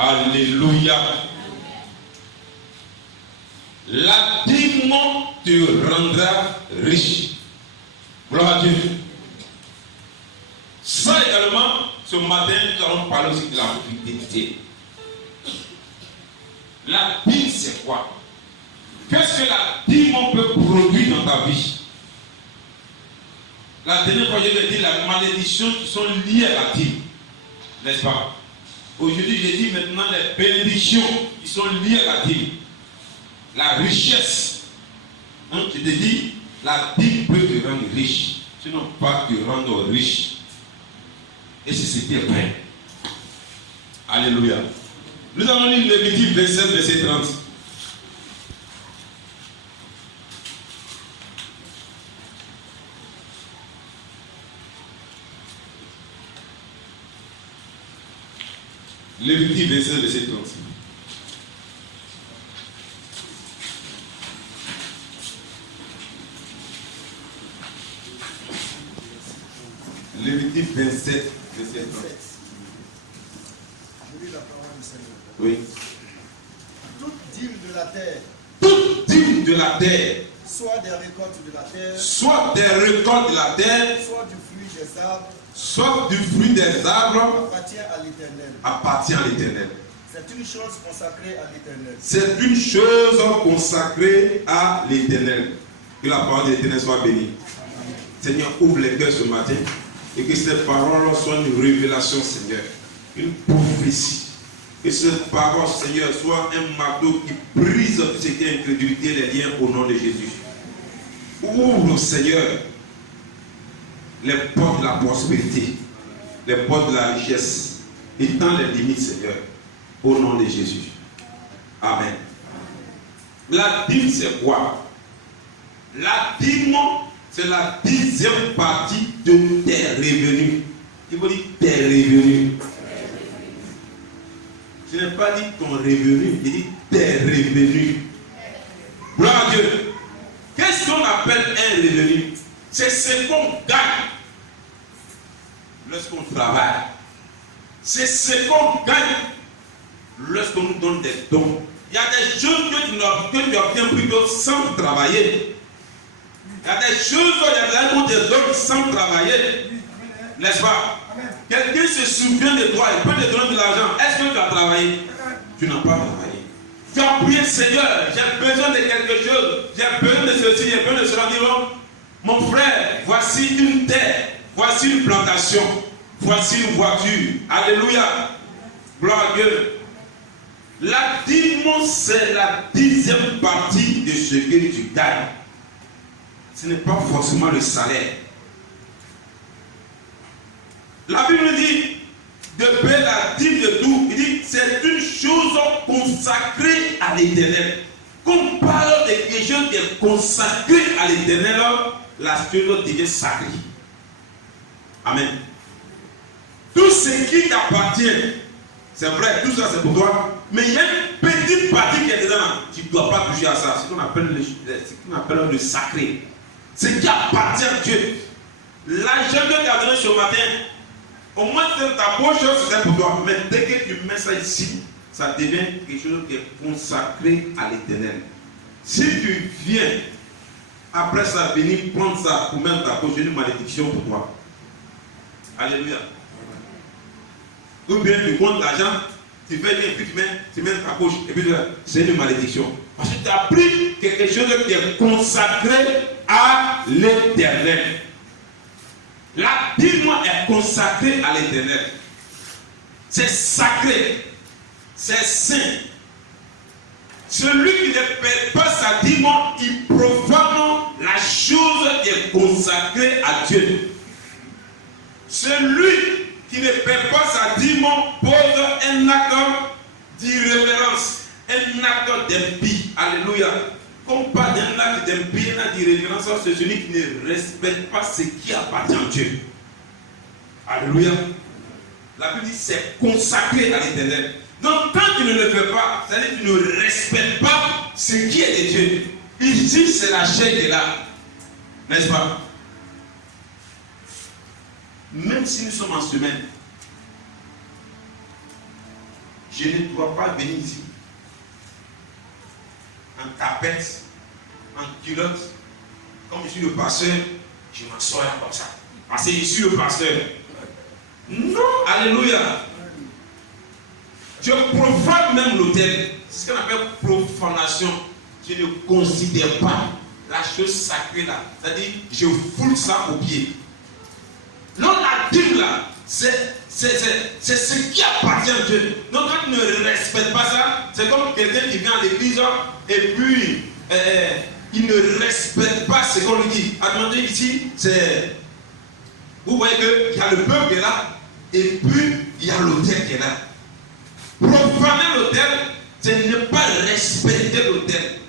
Alléluia. La dîme te rendra riche. Gloire à Dieu. Ça également, ce matin, nous allons parler aussi de la fidélité. La dîme, c'est quoi? Qu'est-ce que la dîme peut produire dans ta vie? La dernière fois, je l'ai dit, la malédiction qui sont liées à la dîme. N'est-ce pas? Aujourd'hui, j'ai dit maintenant les bénédictions qui sont liées à la dîme. La richesse. Hein, je te dis, la dîme peut te rendre riche. Sinon, pas te rendre riche. Et c'est ce qui est vrai. Alléluia. Nous allons lire Lévitique 27, verset 30. Lévitique 27, verset 30. Lévitique 27, verset 30. Je lis la parole du Seigneur. Oui. Toute dîme de la terre, Toute dîme de la terre, soit des récoltes de la terre, soit des récoltes de la terre, soit du fruit des arbres, soit du fruit des arbres, appartient à l'Éternel. appartient à l'Éternel. C'est une chose consacrée à l'Éternel. C'est une chose consacrée à l'Éternel. Que la parole de l'Éternel soit bénie. Seigneur, ouvre les cœurs ce matin et que cette parole soit une révélation, Seigneur, une prophétie. Que cette parole, Seigneur, soit un marteau qui brise tout ce qui est incrédulité, les liens au nom de Jésus. Ouvre, Seigneur, les portes de la prospérité, les portes de la richesse. Étends les limites, Seigneur, au nom de Jésus. Amen. La dîme, c'est quoi? La dîme, c'est la 10e partie de tes revenus. Il faut dire tes revenus. Je n'ai pas dit ton revenu, je dis tes revenus. Gloire à Dieu. Qu'est-ce qu'on appelle un revenu? C'est ce qu'on gagne lorsqu'on travaille. C'est ce qu'on gagne lorsqu'on nous donne des dons. Il y a des choses que tu obtiens plutôt sans travailler. Il y a des choses que tu donnes sans travailler. N'est-ce pas? Quelqu'un se souvient de toi, il peut te donner de l'argent. Est-ce que tu as travaillé? Tu n'as pas travaillé. Tu as prié, Seigneur, j'ai besoin de quelque chose. J'ai besoin de ceci, j'ai besoin de cela. Mon frère, voici une terre, voici une plantation, voici une voiture. Alléluia. Gloire à Dieu. La dîme, c'est la 10e partie de ce que tu gagnes. Ce n'est pas forcément le salaire. La Bible dit, de payer la dîme de tout, il dit, c'est une chose consacrée à l'Éternel. Quand on parle de quelque chose qui est consacré à l'Éternel, la chose devient sacrée. Amen. Tout ce qui t'appartient, c'est vrai, tout ça c'est pour toi, mais il y a une petite partie qui est dedans. Tu ne dois pas toucher à ça. C'est ce qu'on appelle le sacré. Ce qui appartient à Dieu. L'argent que tu as donné ce matin, au moins ta poche, c'est pour toi. Mais dès que tu mets ça ici, ça devient quelque chose qui est consacré à l'Éternel. Si tu viens, après ça, venir prendre ça pour mettre ta poche, c'est une malédiction pour toi. Alléluia. Ou bien tu comptes l'argent, tu fais bien, puis tu mets ta poche, et puis c'est une malédiction. Parce que tu as pris quelque chose qui est consacré à l'Éternel. La dîme est consacrée à l'Éternel. C'est sacré. C'est saint. Celui qui ne paie pas sa dîme, il profane la chose qui est consacrée à Dieu. Celui qui ne paie pas sa dîme pose un acte d'irrévérence, un acte d'impie. Alléluia. Comme pas d'un acte d'impie, un acte d'irrévérence, c'est celui qui ne respecte pas ce qui appartient à Dieu. Alléluia. La Bible dit c'est consacré à l'Éternel. Donc quand tu ne le fais pas, c'est-à-dire que tu ne respectes pas ce qui est de Dieu. Ici, c'est la chair qui est là. N'est-ce pas? Même si nous sommes en semaine, je ne dois pas venir ici en tapette, en culotte. Comme je suis le pasteur, je m'assois comme ça. Parce que je suis le pasteur. Non, alléluia. Je profane même l'autel. C'est ce qu'on appelle profanation. Je ne considère pas la chose sacrée là. C'est-à-dire, je foule ça au pied. Non, la dîme là, c'est ce qui appartient à Dieu. Donc quand tu ne respectes pas ça, c'est comme quelqu'un qui vient à l'église et puis il ne respecte pas ce qu'on lui dit. Attendez, ici, c'est... Vous voyez qu'il y a le peuple qui est là et puis il y a l'autel qui est là. Profaner l'autel, c'est ne pas respecter l'autel.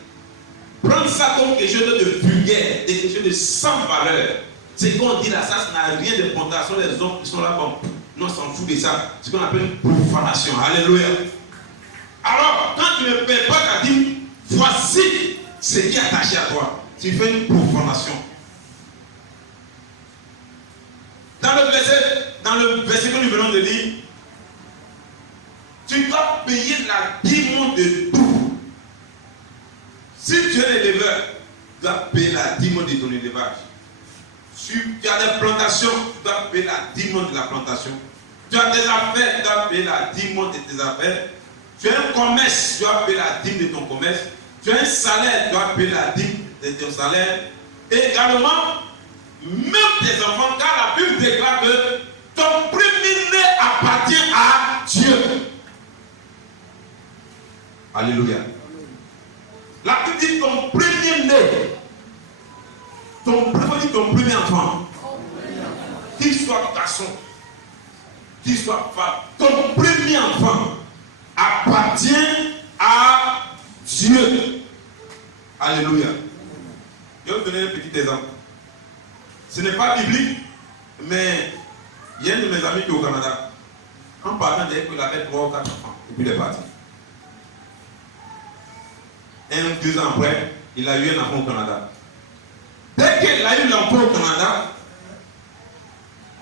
Prendre ça comme quelque chose de vulgaire, quelque chose de sans valeur. C'est qu'on dit là, ça n'a rien de fondation. Les hommes qui sont là, bon, non, on s'en fout de ça. C'est ce qu'on appelle profanation. Alléluia. Alors, quand tu ne paies pas ta dîme, voici ce qui est attaché à toi. Tu fais une profanation. Dans le verset que nous venons de lire, tu dois payer la dîme de tout. Si tu es éleveur, tu dois payer la dîme de ton élevage. Si tu as des plantations, tu dois payer la dîme de la plantation. Tu as des affaires, tu dois payer la dîme de tes affaires. Tu as un commerce, tu dois payer la dîme de ton commerce. Tu as un salaire, tu dois payer la dîme de ton salaire. Et également, même tes enfants, car la Bible déclare que ton premier-né appartient à Dieu. Alléluia. La Bible dit ton premier-né, ton premier enfant, qu'il soit garçon, qu'il soit femme, ton premier enfant appartient à Dieu. Alléluia. Je vais vous donner un petit exemple. Ce n'est pas biblique, mais il y a un de mes amis qui est au Canada. En parlant d'elle, il avait 3 ou 4 enfants, et puis il est parti. 1 ou 2 ans après, il a eu un enfant au Canada. Dès qu'il a eu l'enfant au Canada,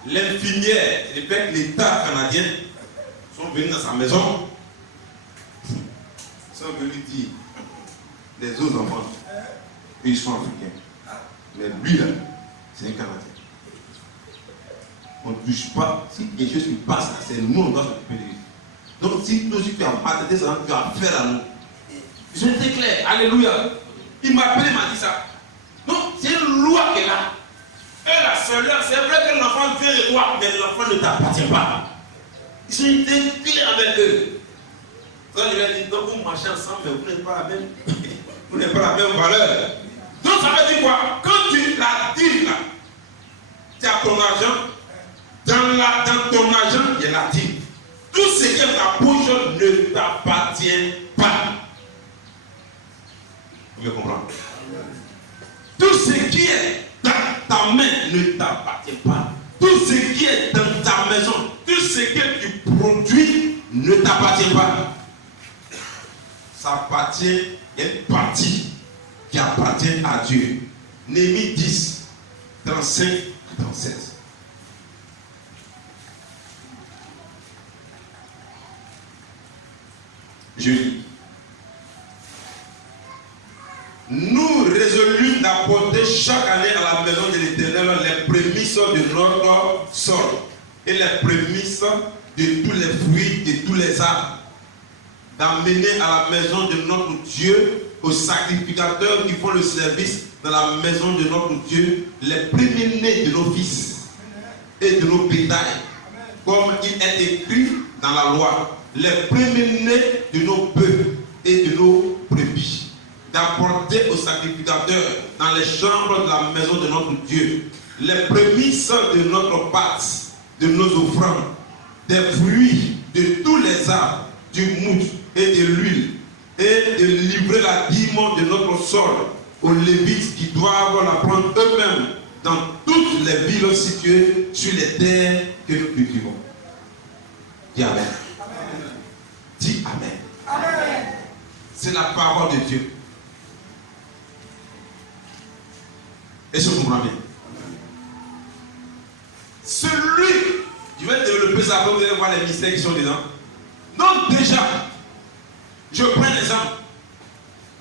l'infirmière et l'État canadien sont venus dans sa maison. Ils sont venus dire les autres enfants, ils sont africains. Mais lui là, c'est un Canadien. On ne touche pas. Si quelque chose qui passe là, c'est nous, on doit s'occuper de lui. Donc si nous aussi tu as maltraité ça, tu as affaire à nous. Ils ont été clairs. Alléluia. Il m'a appelé, il m'a dit ça. Donc c'est une loi qui est là. Et la seule, c'est vrai que l'enfant vient de toi, mais l'enfant ne t'appartient pas. Ils ont été clairs avec eux. Quand il a dit, donc vous marchez ensemble, mais vous n'avez pas la même, vous n'avez pas la même valeur. Donc ça veut dire quoi? Quand tu la dîme là, tu as ton argent, dans ton argent, il y a la dîme. Tout ce qui est dans ta poche ne t'appartient pas. Vous me comprenez? Tout ce qui est dans ta main ne t'appartient pas. Tout ce qui est dans ta maison, tout ce que tu produis ne t'appartient pas. Ça appartient à une partie qui appartient à Dieu. Néhémie 10, 35 à 37. Je lis. Nous résolûmes d'apporter chaque année à la maison de l'Éternel les prémices de notre sol et les prémices de tous les fruits, de tous les arbres, d'amener à la maison de notre Dieu, aux sacrificateurs qui font le service dans la maison de notre Dieu, les premiers-nés de nos fils et de nos bétails, comme il est écrit dans la loi, les premiers-nés de nos bœufs et de nos brebis, d'apporter aux sacrificateurs dans les chambres de la maison de notre Dieu les prémices de notre pâte, de nos offrandes, des fruits de tous les arbres, du mout et de l'huile, et de livrer la dîme de notre sol aux Lévites qui doivent la prendre eux-mêmes dans toutes les villes situées sur les terres que nous cultivons. Dis Amen. Dis Amen. Amen. C'est la parole de Dieu. Est-ce que vous comprenez bien? Celui, je vais développer ça, vous allez voir les mystères qui sont dedans. Donc déjà, je prends l'exemple.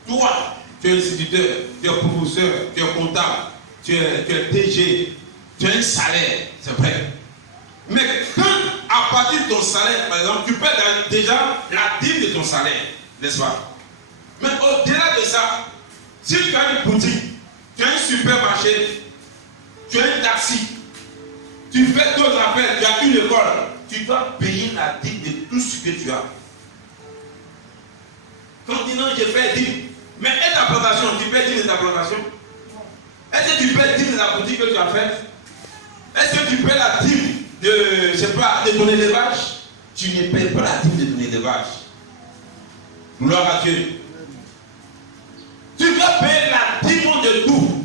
Toi, tu es instituteur, tu es professeur, tu es comptable, tu es DG, tu as un salaire, c'est vrai. Mais quand, à partir de ton salaire, par exemple, tu peux déjà la dîme de ton salaire, n'est-ce pas? Mais au-delà de ça, si tu as une boutique, tu as un supermarché, tu as un taxi, tu fais d'autres affaires, tu as une école, tu dois payer la dîme de tout ce que tu as. Quand tu dis non, je fais dîme, mais et ta plantation, tu paies dîme de ta plantation? Est-ce que tu paies dîme de la boutique que tu as faite? Est-ce que tu paies la dîme de, je sais pas, de ton élevage? Tu ne paies pas la dîme de ton élevage. Gloire à Dieu. Tu dois payer la dîme de tout.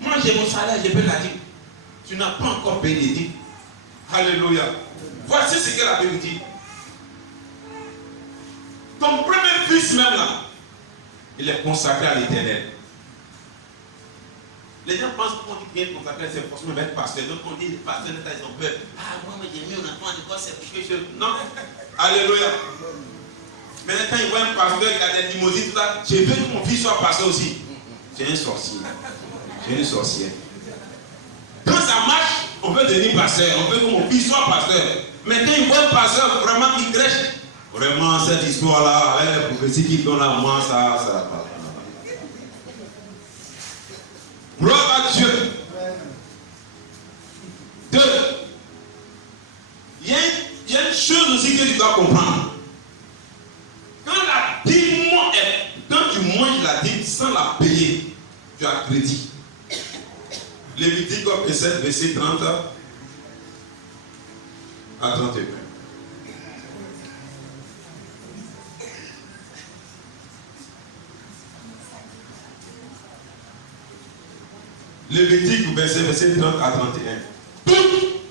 Moi j'ai mon salaire, je paie la dîme. Tu n'as pas encore payé les dîmes. Alléluia. Voici ce que la Bible dit. Ton premier fils même là, il est consacré à l'Éternel. Les gens pensent qu'on dit bien consacré, c'est forcément être pasteur. Donc on dit pasteur, ils ont peur. Ah, moi j'ai mis un enfant de quoi c'est pour quelque chose. Non. Alléluia. Mais quand ils voient un pasteur qui a des limousines, tout ça, je veux que mon fils soit pasteur aussi. J'ai un sorcier. J'ai une sorcière. Quand ça marche, on veut devenir pasteur. On veut que mon fils soit pasteur. Mais quand ils voient un pasteur vraiment qui crèche, vraiment cette histoire-là, la prophétie qu'ils donnent à moi, ça. Gloire à Dieu. Deux. Il y a une chose aussi que tu dois comprendre. Quand la dîme quand tu manges la dîme sans la payer, tu as crédit. Lévitique 7, verset 30 à 31. Lévitique verset 30 à 31. Toute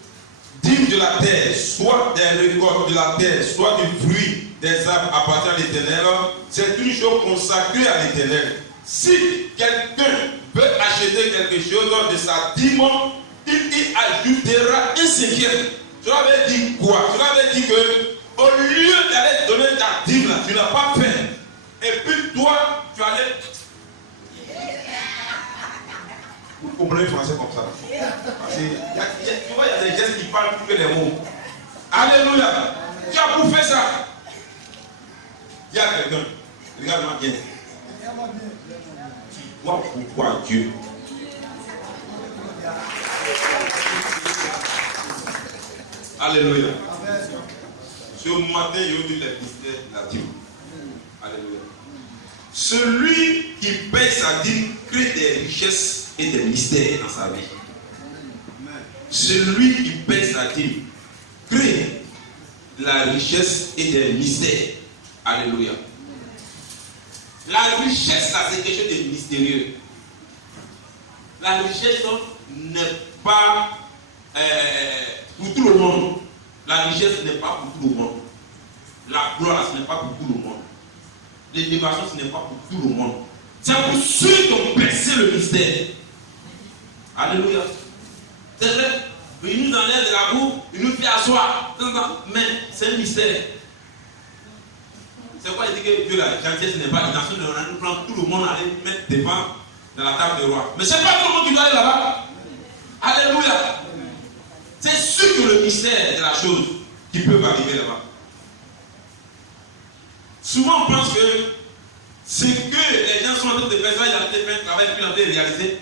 dîme de la terre, soit des récoltes de la terre, soit du fruit des arbres appartient à l'Éternel, c'est une chose consacrée à l'Éternel. Si quelqu'un veut acheter quelque chose de sa dîme, il y ajoutera un cinquième. Cela veut dire quoi? Cela veut dire que au lieu d'aller donner ta dîme, là, tu n'as pas fait. Et puis toi, tu allais. Vous comprenez le français comme ça? Parce que, tu vois, il y a des gestes qui parlent plus que les mots. Alléluia. Tu as pour faire ça. Il y a quelqu'un. Regarde-moi bien. Tu vois pourquoi Dieu. Alléluia. Ce matin, il y a eu les mystères de la dîme. Alléluia. Celui qui paye sa dîme crée des richesses et des mystères dans sa vie. Celui qui paye sa dîme crée la richesse et des mystères. Alléluia. La richesse, là, c'est quelque chose de mystérieux. La richesse n'est pas pour tout le monde. La richesse n'est pas pour tout le monde. La gloire, ce n'est pas pour tout le monde. L'élévation, ce n'est pas pour tout le monde. C'est pour ceux qui ont percé le mystère. Alléluia. C'est vrai. Il nous enlève de la boue, il nous fait asseoir. Mais c'est un mystère. C'est quoi il dit que Dieu, la gentillesse n'est pas l'intention de nous prendre tout le monde à aller mettre devant dans la table de roi. Mais c'est pas tout le monde qui doit aller là-bas. Alléluia. C'est ceux qui ont le mystère de la chose qui peuvent arriver là-bas. Souvent on pense que ce que les gens sont en train de faire, ça, ils ont en train de faire un travail qu'ils ont en train de réaliser.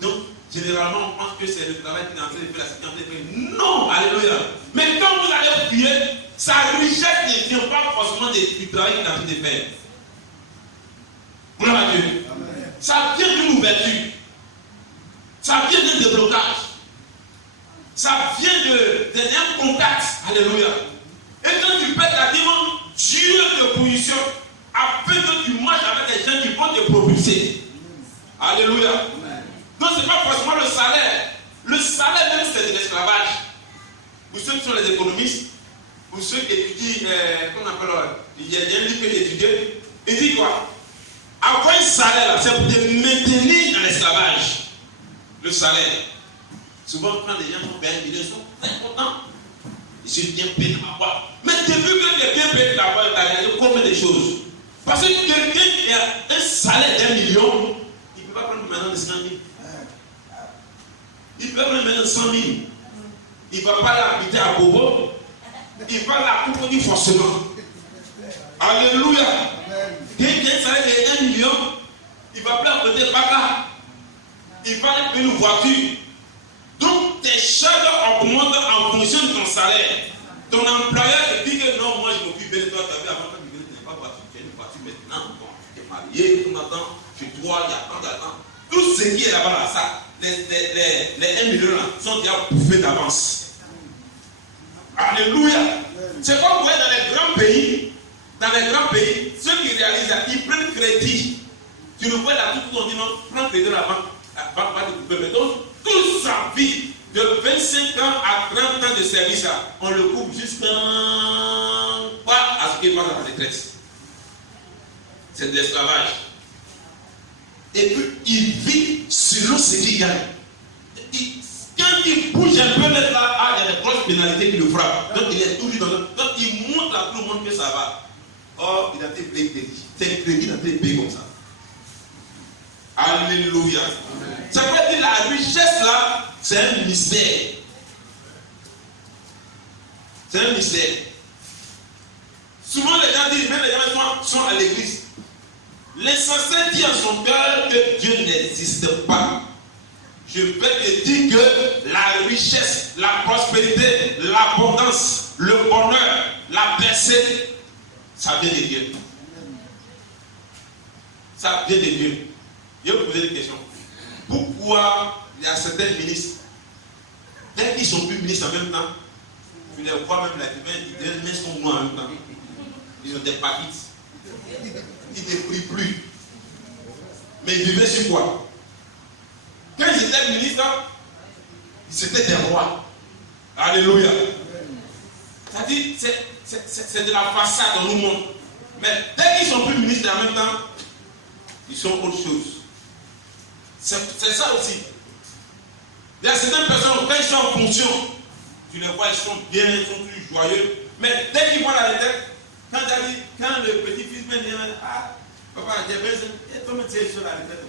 Donc, généralement, on pense que c'est le travail qu'ils ont en train de faire, la cité en train de faire. Non, alléluia. Mais quand vous allez prier, sa richesse ne vient pas forcément du travail qu'il est en train de faire. Gloire à Dieu. Amen. Ça vient d'une ouverture. Ça vient d'un déblocage. Ça vient d'un contact. Alléluia. Et quand tu pètes la démon, Dieu te positionne afin que tu marches avec des gens qui vont te propulser. Alléluia. Amen. Donc ce n'est pas forcément le salaire. Le salaire même c'est de l'esclavage. Pour ceux qui sont les économistes, pour ceux qui étudient, qu'on appelle, il y a un livre que j'ai étudié, il dit quoi? Avoir un salaire, c'est pour te maintenir dans l'esclavage. Le salaire. Souvent, quand les gens sont payés, ils sont très contents. Je suis bien payé là-bas. Mais depuis que tu es bien payé là-bas, tu as gagné combien de choses? Parce que quelqu'un qui a un salaire d'1 million, il ne peut pas prendre maintenant de 100 000. Il peut prendre maintenant 100 000. Il ne va pas l'habiter à Bobo. Il va l'accompagner forcément. Alléluia. Quelqu'un qui a un salaire de 1 million, il ne va plus appeler Baka. Il va aller payer une voiture. Donc tes charges augmentent en fonction de ton salaire. Ton employeur te dit que non, moi je m'occupe de toi, tu avais avant que tu n'aies pas voiture, tu as une voiture maintenant, bon, tu es marié, tout attend, chez toi, il y a tant d'attente. Tout ce qui est là-bas, là, ça, les 1 million là, sont déjà bouffés d'avance. Alléluia. C'est comme vous voyez dans les grands pays, ceux qui réalisent ça, ils prennent crédit. Tu le vois là, tout le monde dit non, prends crédit à la banque va te couper. Mais donc, toute sa vie, de 25 ans à 30 ans de service, on le coupe jusqu'à ce qu'il passe à la retraite. C'est de l'esclavage. Et puis, il vit selon ce qu'il gagne. Quand il bouge un peu là, il y a des grosses pénalités qui le frappent. Donc, il est toujours dans le... Donc, il montre à tout le monde que ça va. Or, il a été payé crédit. C'est un crédit, il a été payé comme ça. Alléluia. Ça veut dire la richesse là, c'est un mystère. C'est un mystère. Souvent les gens disent, même les gens sont à l'église. L'insensé dit en son cœur que Dieu n'existe pas. Je vais te dire que la richesse, la prospérité, l'abondance, le bonheur, la percée, ça vient de Dieu. Ça vient de Dieu. Je vais vous poser une question. Pourquoi il y a certains ministres, dès qu'ils sont plus ministres en même temps, tu les vois même là, ils deviennent sont noirs en même temps. Ils ont des papites. Ils ne prient plus. Mais ils vivaient sur quoi? Quand ils étaient ministres, c'était des rois. Alléluia. C'est-à-dire, c'est de la façade dans le monde. Mais dès qu'ils sont plus ministres en même temps, ils sont autre chose. C'est ça aussi. Il y a certaines personnes, quand ils sont en fonction, tu les vois, ils sont bien, ils sont plus joyeux. Mais dès qu'ils vont à la retraite, quand le petit-fils vient dire, ah, papa, j'ai besoin, toi, tu es sur la retraite.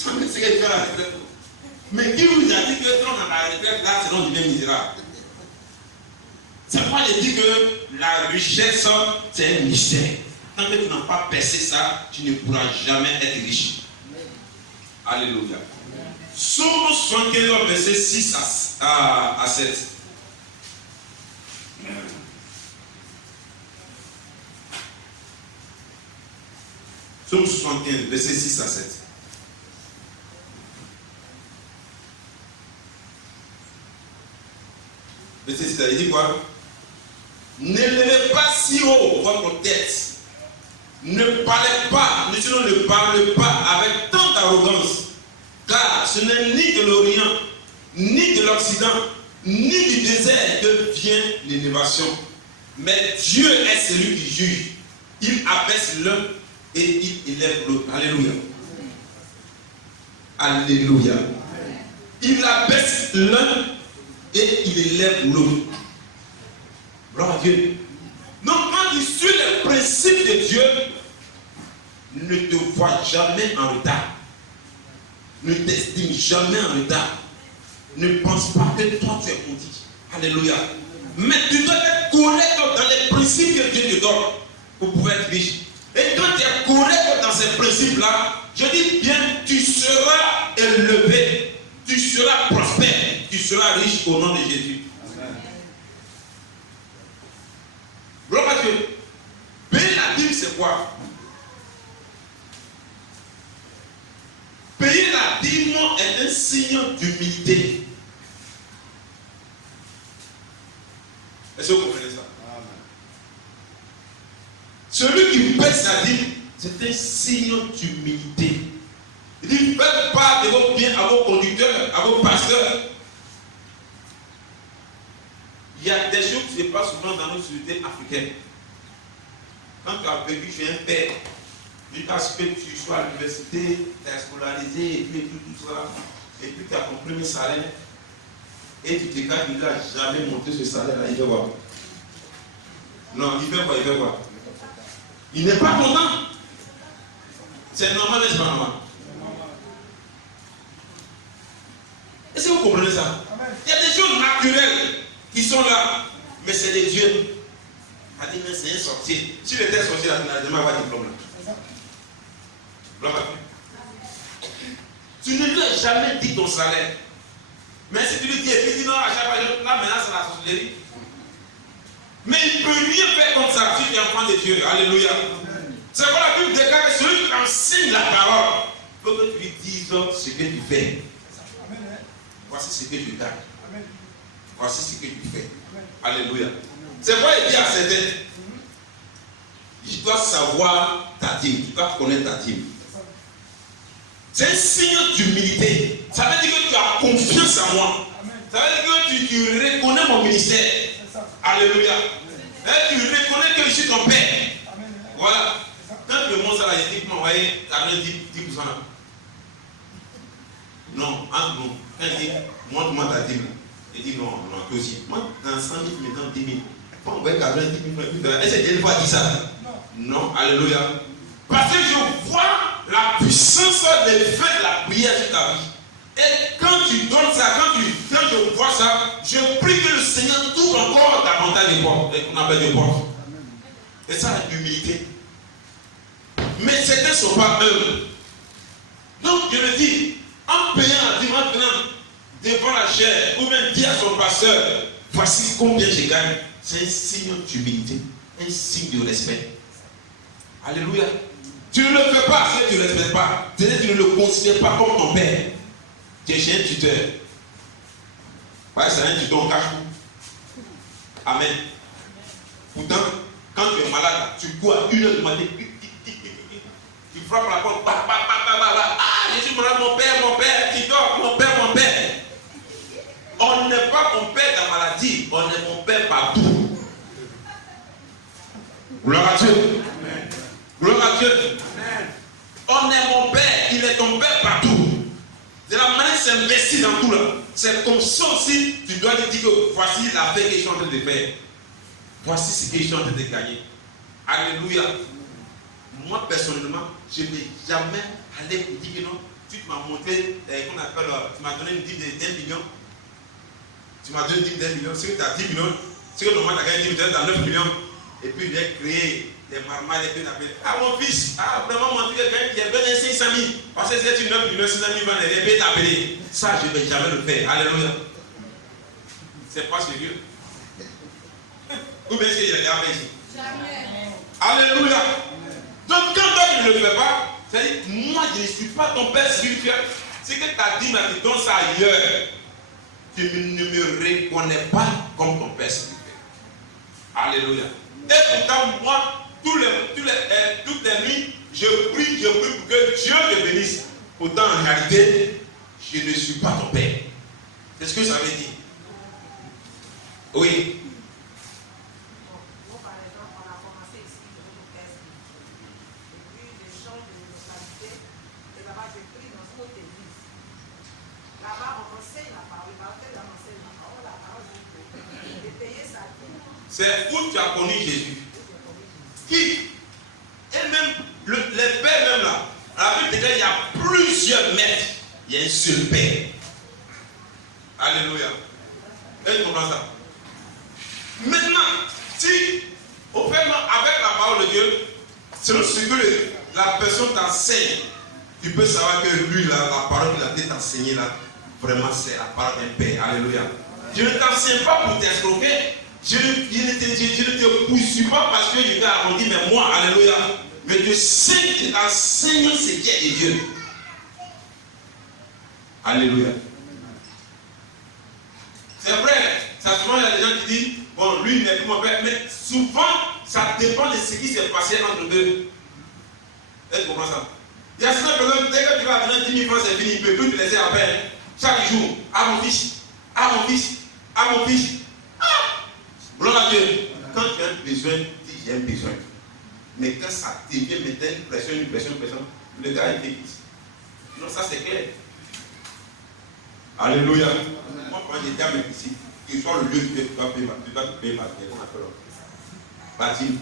Toi, tu es sur la retraite. Mais qui vous a dit que toi, dans la retraite, là, c'est donc du bien misérable? C'est pas de dire que la richesse, c'est un mystère. Tant que tu n'as pas percé ça, tu ne pourras jamais être riche. Alléluia. Psaume 75, verset 6 à 7. Psaume 75, verset 6 à 7. Verset 6, il dit quoi? N'élevez pas si haut votre tête. Ne parlez pas, ne parlez pas avec tant d'arrogance, car ce n'est ni de l'Orient, ni de l'Occident, ni du désert que vient l'élévation. Mais Dieu est celui qui juge. Il abaisse l'un et il élève l'autre. Alléluia. Alléluia. Il abaisse l'un et il élève l'autre. Gloire à Dieu. Donc quand tu suis les principes de Dieu, ne te vois jamais en retard. Ne t'estime jamais en retard. Ne pense pas que toi tu es petit. Alléluia. Mais tu dois être correct dans les principes que Dieu te donne pour pouvoir être riche. Et quand tu es correct dans ces principes-là, je dis bien, tu seras élevé, tu seras prospère, tu seras riche au nom de Jésus. Gloire à Dieu. Payer la dîme, c'est quoi? Payer la dîme est un signe d'humilité. Est-ce que vous comprenez ça? Celui qui paie sa dîme, c'est un signe d'humilité. Il dit, faites part de vos biens à vos conducteurs, à vos pasteurs. Il y a des choses qui se passent souvent dans nos sociétés africaines. Quand tu as vécu chez un père, jusqu'à ce que tu sois à l'université, tu es scolarisé, et puis tout ça, et puis tu as ton premier salaire, et tu déclares qu'il ne t'a jamais monté ce salaire-là, il fait quoi? Non, il fait quoi? Il fait quoi? Il n'est pas content. C'est normal, n'est-ce pas normal? Est-ce que vous comprenez ça? Il y a des choses naturelles qui sont là, mais c'est des dieux. On a dit, mais c'est un sorcier. S'il était sorcier, il n'a jamais avoir de diplôme. Tu ne lui as jamais dit ton salaire. Mais si tu lui dis, et puis dis non, à chaque fois, là maintenant c'est la sorcellerie. Mais il ne peut rien faire comme ça si tu es enfant de Dieu. Alléluia. C'est pour la Bible déclare que celui qui enseigne la parole, il faut que tu lui dises ce que tu fais. Voici ce que tu gardes. Voici ce que tu fais. Alléluia. C'est pourquoi il dit à certains, tu dois savoir ta dîme, tu dois connaître ta dîme. C'est un signe d'humilité. Ça veut dire que tu as confiance en moi. Ça veut dire que tu reconnais mon ministère. Alléluia. Et tu reconnais que je suis ton père. Voilà. Quand le monde ça, il dit que m'envoyer, tu as 10% là. Non, entre nous. Quand il dit, montre-moi ta dîme. Il dit non, toi aussi. Moi, dans 100 000, je me donne 10 000. Quand on voit 90 000, est-ce que Dieu va dire ça? Non, alléluia. Parce que je vois la puissance des faits de la prière sur ta vie. Et quand tu donnes ça, quand je vois ça, je prie que le Seigneur t'ouvre encore davantage les portes. Et qu'on appelle des portes. Et ça, l'humilité. Mais certains ne sont pas humbles. Donc, je le dis, en payant la dîme, en venant devant la chair, ou même dire à son pasteur, voici combien je gagne. C'est un signe d'humilité, un signe de respect. Alléluia. Tu ne le fais pas si tu ne le respectes pas. C'est-à-dire que tu ne le considères pas comme ton père. Tu es chez un tuteur. Ouais, c'est un tuteur en cache-cou. Amen. Pourtant, quand tu es malade, tu cours à 1h du matin. Tu frappes la porte. Ah, je suis malade, mon père, tu dors, mon père. On n'est pas mon père dans la maladie, on est mon père partout. Gloire à Dieu. Gloire à Dieu. On est mon père, il est ton père partout. De la manière s'investit dans tout là. C'est comme ça aussi, tu dois lui dire que voici la paix que je suis en train de faire. Voici ce que je suis en train de gagner. Alléluia. Moi personnellement, je ne vais jamais aller pour dire que non, tu m'as montré, qu'on appelle, tu m'as donné une dîme d'1 million. Tu m'as donné une dîme d'1 million. C'est que tu as 10 millions. C'est que normalement tu as gagné 10 millions, tu as 9 millions. Et puis il a créé des marmailles et puis il a appelé. Ah mon fils, vraiment mon fils, il a donné 500 000. Parce que c'est une 9 millions, 600 000 vendre, il a payé t'appeler. Ça, je ne vais jamais le faire. Alléluia. C'est pas sérieux. Ou bien c'est qu'il a déjà fait ici. Jamais. Alléluia. Donc quand toi tu ne le fais pas, c'est-à-dire moi je ne suis pas ton père spirituel. C'est que ta dîme tu donnes ça ailleurs. Tu ne me reconnais pas comme ton père spirituel. Alléluia. Et pourtant moi, toutes les nuits, je prie pour que Dieu te bénisse. Pourtant en réalité, je ne suis pas ton père. C'est ce que ça veut dire. Oui. C'est où tu as connu Jésus. Qui et même les pères même là. À la Bible, il y a plusieurs maîtres. Il y a un seul père. Alléluia. Est-ce que tu comprends ça? Maintenant, si au fait avec la parole de Dieu, selon ce que la personne t'enseigne, tu peux savoir que lui, la parole qu'il a été enseignée là, vraiment c'est la parole d'un père. Alléluia. Je ne t'enseigne pas pour t'escroquer. Je ne te poursuis pas parce que je t'ai arrondi, mais moi, alléluia, mais Dieu sait que t'enseigne ce qui est de Dieu. Alléluia. C'est vrai, ça souvent il y a des gens qui disent, bon, lui il n'est plus mon père, mais souvent ça dépend de ce qui s'est passé entre deux. Est-ce que tu comprends ça? Il y a certaines personnes, dès que tu vas donner 10 000 francs, c'est fini, il ne peut plus te laisser à peine. Chaque jour, à mon fils, à mon fils, à mon fils. Gloire à Dieu. Quand tu as un besoin, dis j'ai un besoin. Mais quand ça devient maintenant une pression, le gars il te quitte. Non, ça c'est clair. Alléluia. Moi, quand Moi, j'ai dit à mes disciples, qu'il soit le lieu que tu dois payer ma terre, on appelle baptême.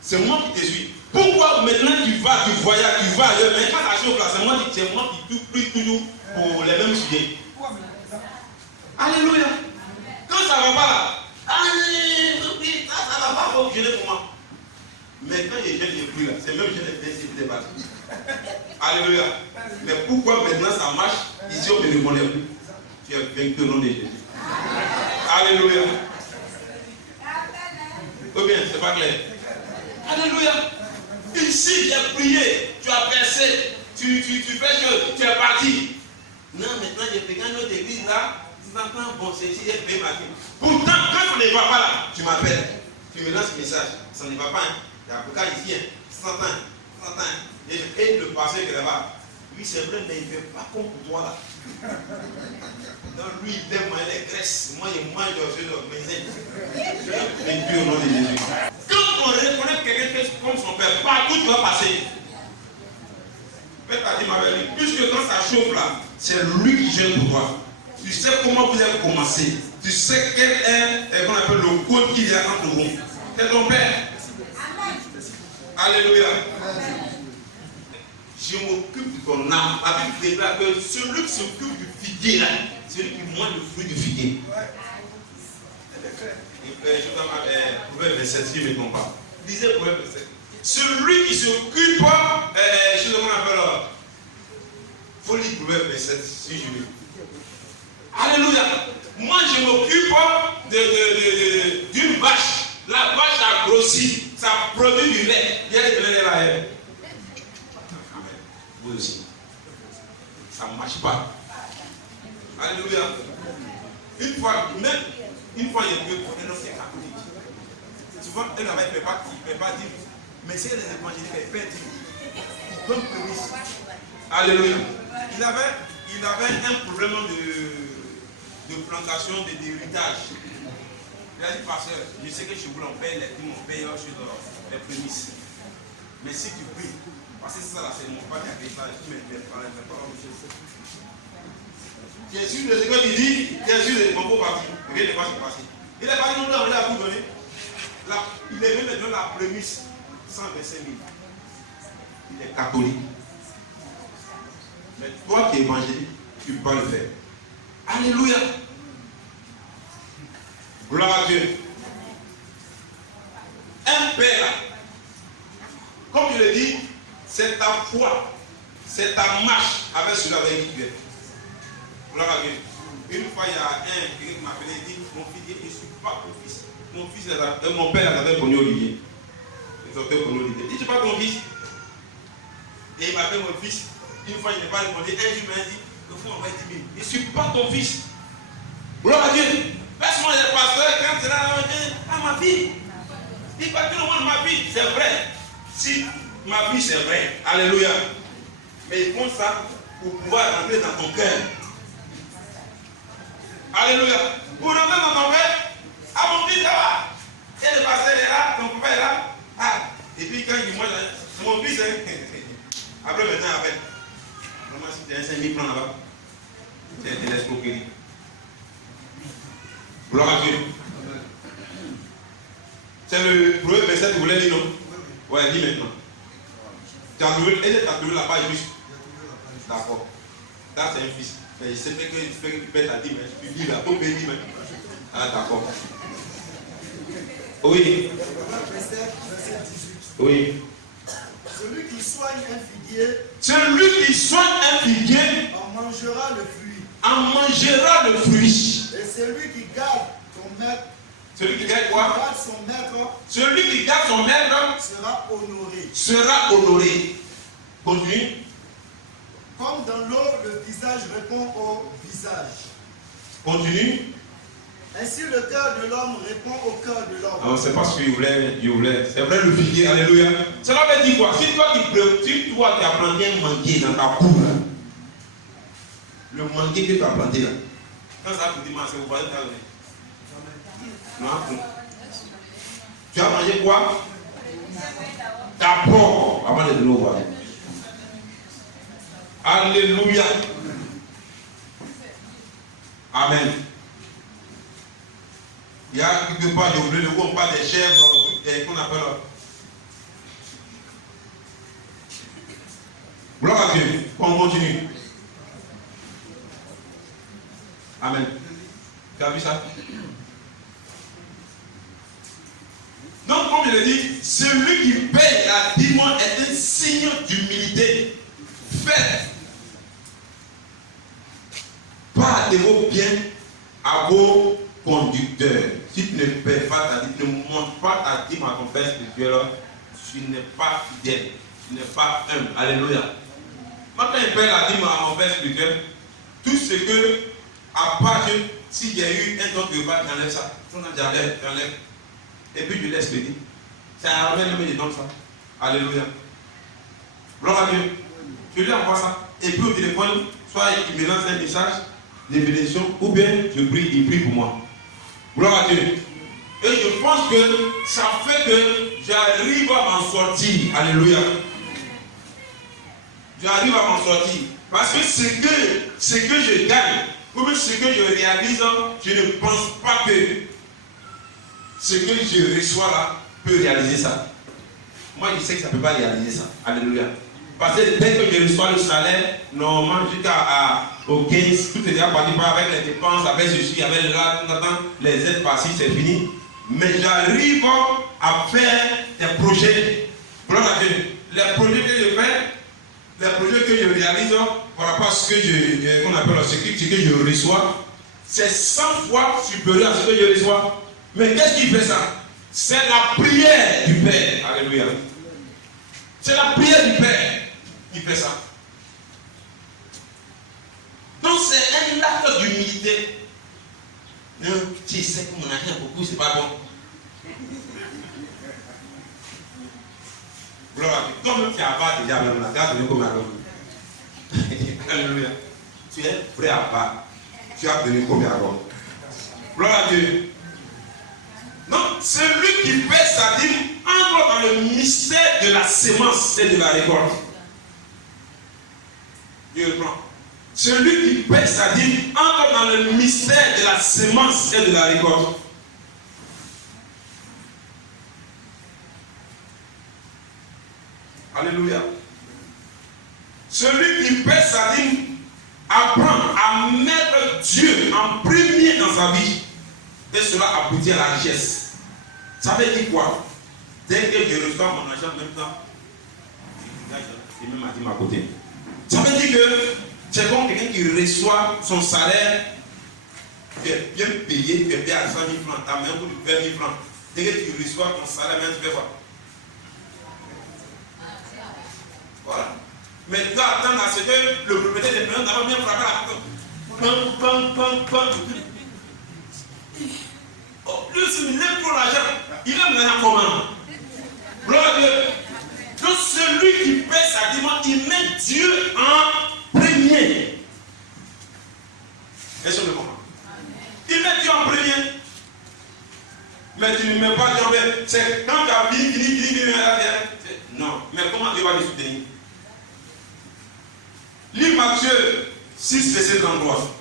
C'est moi qui te suis. Pourquoi maintenant tu vas, tu voyages, tu vas ailleurs, mais quand tu as sur place, c'est moi qui prie toujours pour les mêmes sujets. Alléluia. Quand ça ne va pas là, allez, ça ne va pas, faut gêner pour moi. Mais quand j'ai pris là, c'est même que j'ai fait des bâtiments. Alléluia. Mais pourquoi maintenant ça marche? Ici on ne me connaît plus. Tu as vaincu au nom de Jésus. Alléluia. Ou bien, c'est pas clair. Alléluia. Ici, j'ai prié, tu as versé, tu fais que tu es parti. Non, maintenant, j'ai pris une autre église là, tu entends, bon, c'est ici, j'ai payé ma vie. Pourtant, quand ça ne va pas là, tu m'appelles, tu me lances un message, ça ne va pas, hein. Il y a un avocat ici, 100 ans, et le passé que là-bas. Lui, c'est vrai, mais il ne fait pas comme pour toi là. Donc, lui, il aime les graisses. Moi, il mange sur leur maison. Et puis, au nom de Jésus. Quand on reconnaît quelqu'un comme son père, partout tu vas passer. Père a dit, ma belle, puisque quand ça chauffe là, c'est lui qui gêne pour toi. Tu sais comment vous avez commencé. Tu sais quel est qu'on appelle le code qu'il y a entre vous. C'est ton père. Alléluia. Je m'occupe de ton âme. La Bible déclare que celui qui s'occupe du figuier là, celui qui mange le fruit du figuier. Proverbe 27, si je ne me trompe pas. Disait Proverbe 27. Celui qui s'occupe, je sais comment on appelle, faut lire Proverbe 27, si je veux. Alléluia. Moi, je m'occupe d'une vache. La vache a grossi. Ça produit du lait. Il y a des lait là. Amen. Vous aussi. Ça ne marche pas. Alléluia. Une fois, il y a deux professeurs qui est catholique. Souvent, elle ne peut pas dire. Mais si elle est évangélique, elle peut dire. Comme prémisse. Alléluia. Il avait un problème de plantation, d'héritage. Il a dit, pasteur, je sais que chez vous, on paye les prix, on paye sur les prémices. Mais si tu pries, parce que ça, là, c'est mon père qui a fait ça, tu m'aides pas, tu es sûr de ce que tu dis, tu es sûr de mon beau parti, rien ne va se passer. Il n'est pas dit, non, il a tout donné. Il est venu me donner la prémisse, 125 000. Il est catholique. Mais toi qui es évangélique, tu peux le faire. Alléluia. Gloire à Dieu. Un père, comme je le dis, c'est ta foi, c'est ta marche avec celui avec qui tu es. Gloire à Dieu. Une fois, il y a quelqu'un qui m'a appelé et dit, mon fils, je ne suis pas ton fils. Mon fils, mon père avait connu Olivier. Il sortait connu Olivier. Il dit, je ne suis pas ton fils. Et il m'appelle mon fils. Une fois, il n'a pas répondu. Un jour, il m'a dit, il faut envoyer 10 000. Je ne suis pas ton fils. Gloire à Dieu. Laisse-moi les pasteurs, quand c'est là, ma fille. Il dit, tout le monde, ma fille, c'est vrai. Si ma fille, c'est vrai. Alléluia. Mais il compte ça pour pouvoir rentrer dans ton cœur. Alléluia. Pour rentrer dans ton cœur, ah mon fils, ça va. Et le pasteur est là, ton papa est là. Ah. Et puis quand il dit, moi, c'est mon fils, hein. Après, maintenant, avec. Vraiment, si tu as un 5 000 francs là-bas, c'est de l'escroquerie. Gloire à Dieu. C'est le Proverbe 27 que vous voulez lire, non? Ouais, dis maintenant. Tu as trouvé, et tu as trouvé là-bas juste. D'accord. Ça, c'est un fils. Mais c'est fait que tu paies ta dîme. Tu dis là, pour payer dîme. Ah, d'accord. Oui. Oui. Celui qui soigne un figuier. Celui qui soigne un figuier en mangera le fruit. En mangera le fruit. Et celui qui garde son maître. Celui qui garde quoi? Garde son maître. Celui qui garde son maître sera honoré. Sera honoré. Continue. Comme dans l'eau, le visage répond au visage. Continue. Ainsi le cœur de l'homme répond au cœur de l'homme. Alors c'est parce qu'il voulait. C'est vrai le figuier, alléluia. Cela veut dire quoi? Si toi tu as planté un manguier dans ta cour, le manguier que tu as planté là, quand ça vous dit, c'est vous voyez ta vie. Non. Tu as mangé quoi? D'abord, avant de l'eau voir. Alléluia. Amen. Il y a quelque part, j'ai oublié le mot, on parle des chèvres, qu'on appelle. Gloire à Dieu. On continue. Amen. Tu as vu ça? Donc, comme je l'ai dit, celui qui paye la dîme est un signe d'humilité. Faites pas de vos biens à vos conducteurs. Si tu ne payes pas ta dîme, ne montre pas ta dîme à ton père spirituel, tu n'es pas fidèle, tu n'es pas humble. Alléluia. Moi, quand je paye la dîme à mon père spirituel, tout ce que, à part que s'il y a eu un don de repas, j'enlève ça. J'enlève. Et puis je laisse le dire. C'est un armée, mais je donne ça. Alléluia. Gloire à Dieu. Je lui envoie ça. Et puis au téléphone, soit il me lance un message de bénédiction, ou bien je prie, il prie pour moi. Gloire à Dieu. Et je pense que ça fait que j'arrive à m'en sortir. Alléluia. J'arrive à m'en sortir. Parce que ce que je gagne, ou bien ce que je réalise, je ne pense pas que ce que je reçois là peut réaliser ça. Moi, je sais que ça ne peut pas réaliser ça. Alléluia. Parce que dès que je reçois le salaire, normalement, jusqu'au 15, tout est déjà parti par avec les dépenses, avec ceci, avec là, les aides par-ci, c'est fini. Mais j'arrive à faire des projets. Gloire à Dieu. Les projets que je fais, les projets que je réalise par rapport à ce que qu'on appelle ce que je reçois, c'est 100 fois supérieur à ce que je reçois. Mais qu'est-ce qui fait ça? C'est la prière du Père. Alléluia. C'est la prière du Père qui fait ça. Donc c'est un acte d'humilité. Non, tu sais que mon argent beaucoup, c'est pas bon. Gloire à Dieu. Comme tu as pas déjà même la garde de comme Alléluia. Tu es prêt à battre. Tu as venu comme Aaron. Gloire à Dieu. Donc, celui qui paie sa dîme entre dans le mystère de la sémence et de la récolte. Je reprends. Celui qui paie sa dîme entre dans le mystère de la sémence et de la récolte. Alléluia. Celui qui paie sa dîme apprend à mettre Dieu en premier dans sa vie. Et cela aboutit à la richesse. Ça veut dire quoi? Dès que je reçois mon argent en même temps, je mets ma dîme à côté. Ça veut dire que c'est comme quelqu'un qui reçoit son salaire, tu es bien payé, tu es payé à 100 000 francs, ta main pour 20 000 francs. Dès que tu reçois ton salaire, tu fais quoi? Voilà. Mais tu dois attendre à ce que le propriétaire des maisons d'abord bien frapper la porte. Oh, lui, il aime trop l'argent. Il aime l'argent comment? Gloire à Dieu. Donc, celui qui paie sa dîme, il met Dieu en premier. Est-ce que vous comprenez? Il met Dieu en premier. Mais tu ne mets pas Dieu en premier. C'est quand tu as fini, non. Mais comment Dieu va le soutenir? Lis Matthieu 6, verset 33.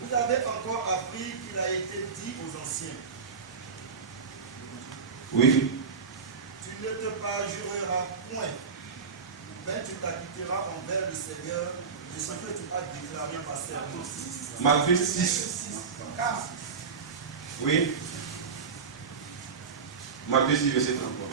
Vous avez encore appris qu'il a été dit aux anciens. Oui. Tu ne te parjureras point, mais tu t'acquitteras envers le Seigneur de ce que tu as déclaré par serment. Matthieu 6. Oui. Matthieu 6, verset 33.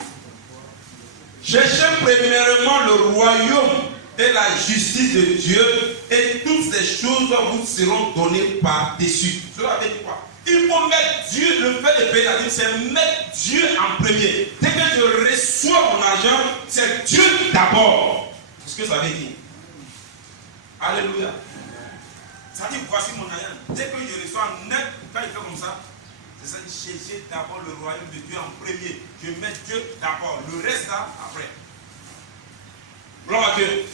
Cherchez premièrement le royaume et la justice de Dieu, et toutes ces choses vous seront données par-dessus. Cela veut dire quoi? Il faut mettre Dieu, le fait de payer la dîme, c'est mettre Dieu en premier. Dès que je reçois mon argent, c'est Dieu d'abord. C'est ce que ça veut dire. Alléluia. Ça dit, voici mon argent. Dès que je reçois net, quand il fait comme ça, c'est ça, chercher d'abord le royaume de Dieu en premier. Je mets Dieu d'abord. Le reste là, après. Gloire à Dieu.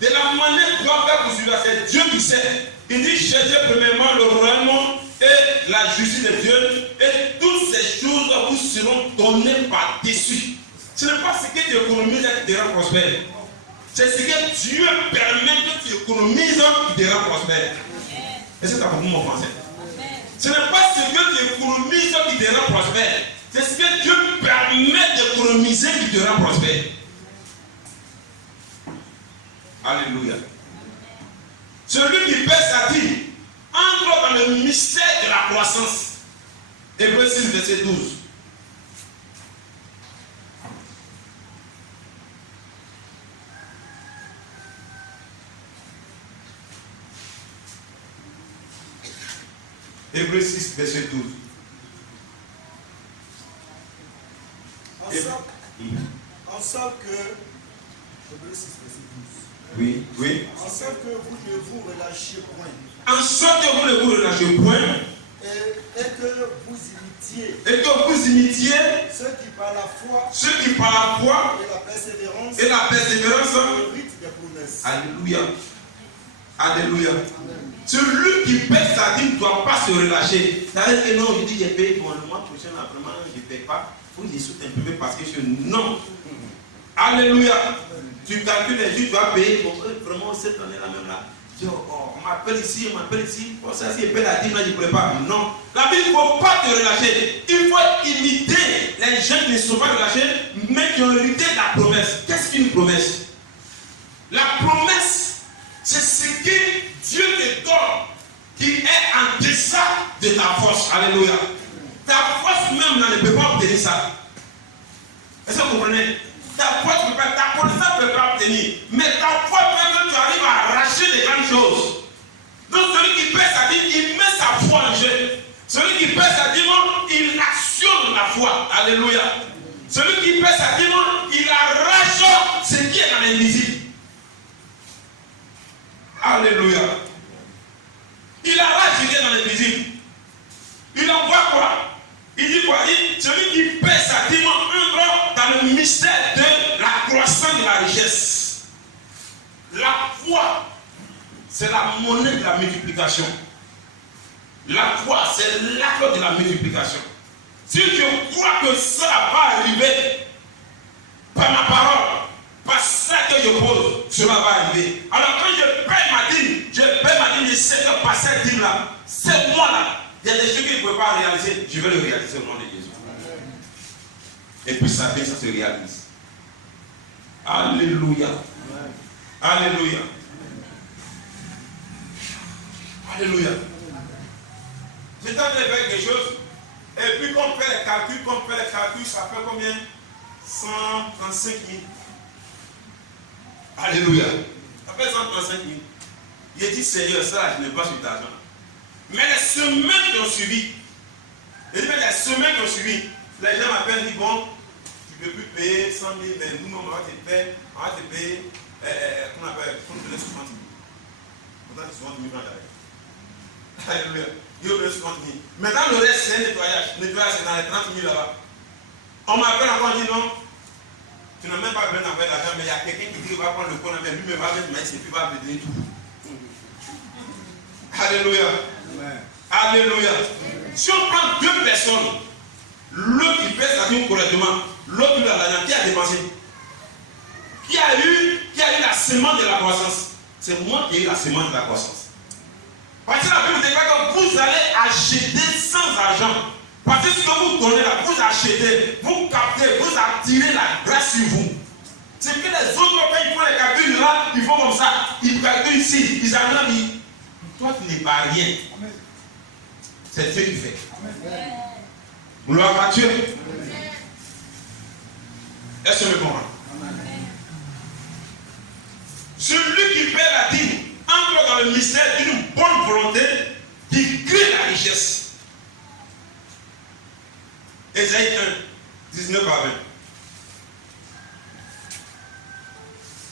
De la manière dont faire pour celui-là, c'est Dieu qui sait. Il dit, cherchez premièrement le royaume et la justice de Dieu, et toutes ces choses vous seront données par-dessus. Ce n'est pas ce que tu économises qui te rend prospère. C'est ce que Dieu permet que tu économises qui te rend prospère. Est-ce que tu as compris mon français? Ce n'est pas ce que tu économises qui te rend prospère. C'est ce que Dieu permet d'économiser qui te rend prospère. Alléluia. Celui qui paie sa dîme entre dans le mystère de la croissance. Hébreux 6, verset 12. Hébreux 6, verset 12. En sorte que, Hébreux 6, verset 12. Oui, oui. En sorte que vous ne vous relâchiez point. En sorte que vous ne vous relâchez point. Et que vous imitiez. Et que vous imitiez. Ceux qui par la foi. Ceux qui par la foi. Et la persévérance. Et la persévérance. Hérite des promesses. Alléluia. Alléluia. Celui qui paie sa dîme ne doit pas se relâcher. C'est-à-dire que non, je dis, j'ai payé pour le mois prochain, là, vraiment, je ne paye pas. Il faut que je saute un peu parce que je. Non. Alléluia. Tu calcules les jours, tu vas payer. Bon, vraiment, cette année-là, même là. On m'appelle ici, Bon, ça, si je paie la dîme, là, je ne pourrais pas. Non. La Bible, il ne faut pas te relâcher. Il faut imiter les gens qui ne sont pas relâchés, mais qui ont hérité de la promesse. Qu'est-ce qu'une promesse? La promesse, c'est ce que Dieu te donne, qui est en deçà de ta force. Alléluia. Ta force même là, ne peut pas obtenir ça. Est-ce que vous comprenez? Ta force ne peut pas, ta connaissance ne peut pas obtenir. Mais ta foi peut que tu arrives à arracher des grandes choses. Donc celui qui paie sa dîme, il met sa foi en jeu. Celui qui paie sa dîme, il actionne la foi. Alléluia. Celui qui paie sa dîme, il arrache ce qui est dans l'invisible. Alléluia. Il arrache ce qui est dans l'invisible. Il envoie quoi? Il dit quoi? Il dit, celui qui paie sa dîme entre dans le mystère de la croissance de la richesse. La foi, c'est la monnaie de la multiplication. La foi, c'est l'acte de la multiplication. Si je crois que ça va arriver par ma parole, par ça que je pose, cela va arriver. Alors quand je paie ma dîme, je sais que par cette dîme-là, c'est moi là. Il y a des choses que je ne peux pas réaliser, je vais le réaliser au nom de Jésus. Et puis ça se réalise. Alléluia. Alléluia. Alléluia. J'étais en train de faire quelque chose, et puis qu'on fait les calculs, ça fait combien? 135 000. Alléluia. Ça fait 135 000. Il dit, Seigneur, ça, je n'ai pas sur d'argent. Mais les semaines qui ont suivi, les semaines qui ont suivi, les gens m'appellent et disent, bon, tu ne peux plus payer 100 000, mais nous, on va te payer, comment on appelle, on te donne 60 000. Pourtant, c'est 60 000 francs d'arrêt. Alléluia. Il y a 60 000. Maintenant, le reste, c'est un nettoyage. Le nettoyage, c'est dans les 30 000 là-bas. On m'appelle encore, on dit non. Tu n'as même pas besoin d'envoyer l'argent, mais il y a quelqu'un qui dit qu'il va prendre le compte, mais lui, il va mettre maïs et puis il va me donner tout. Alléluia. Amen. Alléluia. Si on prend deux personnes, l'autre qui paie sa dîme correctement, l'autre qui a l'argent, qui a dépensé, qui a eu la semence de la croissance. C'est moi qui ai eu la semence de la croissance. Parce que la Bible déclare que vous allez acheter sans argent. Parce que ce que vous donnez là, vous achetez, vous captez, vous attirez la grâce sur vous. C'est que les autres, quand ils font les calculs là, ils font comme ça, ils calculent ici, ils arrivent, toi tu n'es pas rien. C'est Dieu qui fait. Gloire à Dieu. Est-ce que vous me comprenez? Celui qui paie la dîme entre dans le mystère d'une bonne volonté qui crée la richesse. Ésaïe 1, 19 à 20.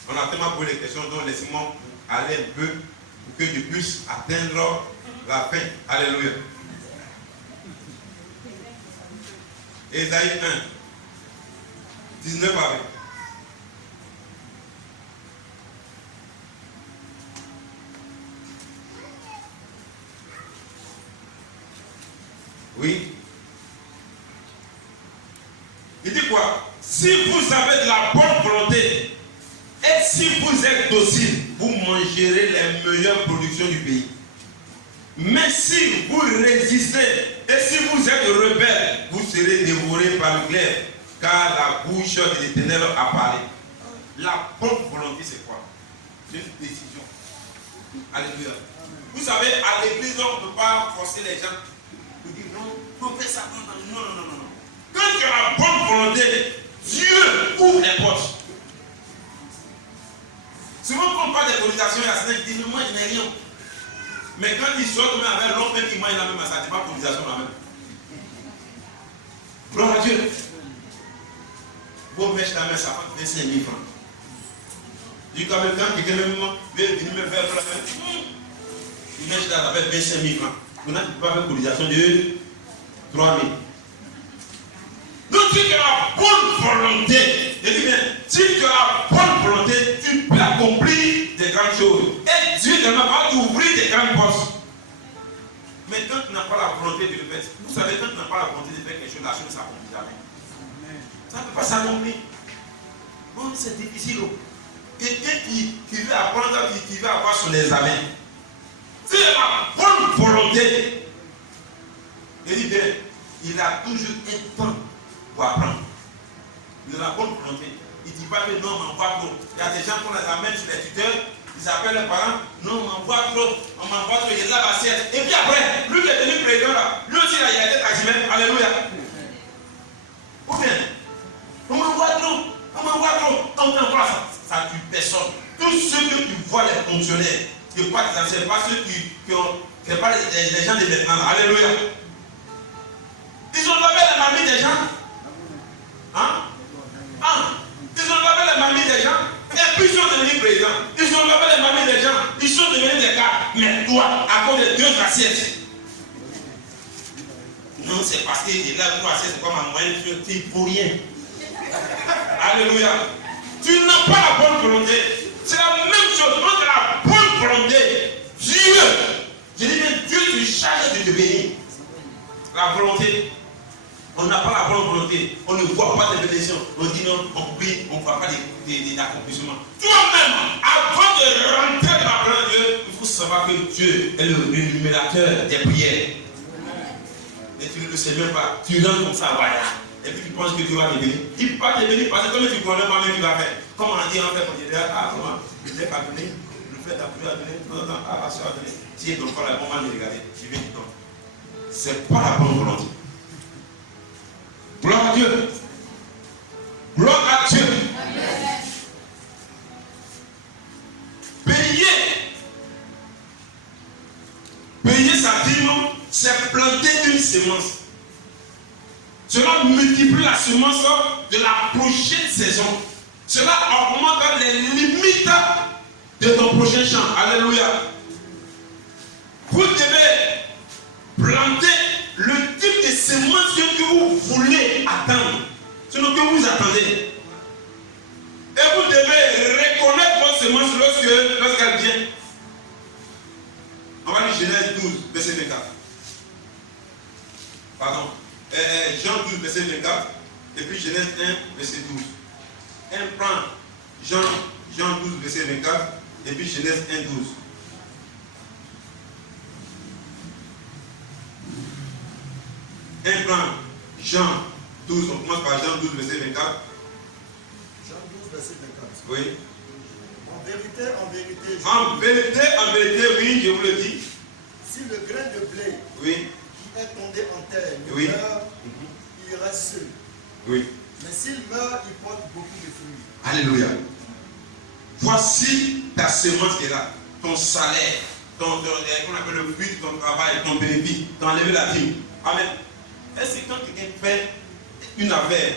On a tellement posé les questions, donc laissez-moi aller un peu pour que je puisse atteindre la fin. Alléluia. Ésaïe 1, 19 à 20. Oui. Il dit quoi? Si vous avez de la bonne volonté Et si vous êtes docile, vous mangerez les meilleures productions du pays. Mais si vous résistez et si vous êtes rebelle, vous serez dévorés par le glaive, car la bouche de l'Éternel a parlé. La bonne volonté, c'est quoi? C'est une décision. Alléluia. Vous savez, à l'église, on ne peut pas forcer les gens. Vous dire non, fais ça. Non. Quand tu as la bonne volonté, Dieu ouvre les portes. Souvent, quand on parle des colonisation, la Seigneur dit non, moi je n'ai rien. Mais quand il sort même avec l'autre même qui mange la même, ça ne dit pas colonisation la même. Gloire à Dieu. Vous mettez la main, ça fait 25 000 francs. Du coup, quand quelqu'un veut venir me faire la main, il met là, ça fait 25 000 francs. Vous n'avez pas fait colonisation de 3 000. Donc, si tu as la bonne volonté, je dis bien, si tu as la bonne volonté, tu peux accomplir des grandes choses. Et Dieu ne va pas t'ouvrir des grandes portes. Mais quand tu n'as pas la volonté de le faire, vous savez, quand tu n'as pas la volonté de faire quelque chose, la chose ne s'accomplit jamais. Ça ne peut pas s'accomplir. Bon, c'est difficile. Quelqu'un qui veut apprendre, qui veut avoir son examen, si il a la bonne volonté, je dis bien, il a toujours un temps pour apprendre. Il a la bonne volonté. Il ne dit pas que non, on m'envoie trop. Il y a des gens qu'on les amène chez les tuteurs, ils appellent les parents, non, on m'envoie trop, il est là, l'assiette. Et puis après, lui qui est devenu président là, lui aussi là, il a été taximètre, alléluia. Ou bien, on m'envoie trop, on n'envoie ça tue personne. Tous ceux que tu vois les fonctionnaires, ce n'est pas ceux c'est pas les gens de maintenant, alléluia. Ils ont lavé la mamie des gens. Ils ont lavé la mamie des gens. Et puis ils sont devenus présidents. Ils ont lavé la mamie des gens. Ils sont devenus des gars. Mais toi, à cause de 2 assiettes. Non, c'est parce que là, 3 assiettes, c'est comme un moyen de faire pour rien. Alléluia. Tu n'as pas la bonne volonté. C'est la même chose. Quand tu as la bonne volonté, Dieu, je dis bien Dieu, tu charges de te bénir. La volonté. On n'a pas la bonne volonté. On ne voit pas de bénédictions. On dit non, on prie, on ne voit pas d'accomplissements. Toi-même, avant de rentrer dans la parole de Dieu, il faut savoir que Dieu est le rémunérateur des prières. Et tu ne le sais même pas. Tu rentres comme ça, voilà. Et puis tu penses que Dieu va te bénir. Il ne va pas te bénir parce que comme tu connais pas même, tu vas faire. Comment on dit en fait, on dit comment je n'ai pas donné, le fait d'appuyer à donner, la soeur à donner. Si il ne donne pas la bonne manière de regarder, tu viens du temps. Ce n'est pas la bonne volonté. Gloire à Dieu. Gloire à Dieu. Payer sa dîme, c'est planter une semence. Cela multiplie la semence de la prochaine saison. Cela augmente les limites de ton prochain champ. Alléluia. Vous devez planter le type de semence que vous voulez attendre. C'est ce que vous attendez. Et vous devez reconnaître votre semence lorsqu'elle vient. On va lire Genèse 12, verset 24. Pardon. Jean 12, verset 24. Et puis Genèse 1, verset 12. On prend Jean 12, verset 24. Et puis Genèse 1, 12. On prend Jean 12, on commence par Jean 12, verset 24. Jean 12, verset 24. Oui. En vérité, oui, je vous le dis. Si le grain de blé oui. qui est tombé en terre oui. meurt, il reste seul. Oui. Mais s'il meurt, il porte beaucoup de fruits. Alléluia. Voici ta semence qui est là, ton salaire, qu'on appelle le fruit de ton travail, ton bénéfice, t'enlever la dîme. Amen. Est-ce que quand quelqu'un fait une affaire,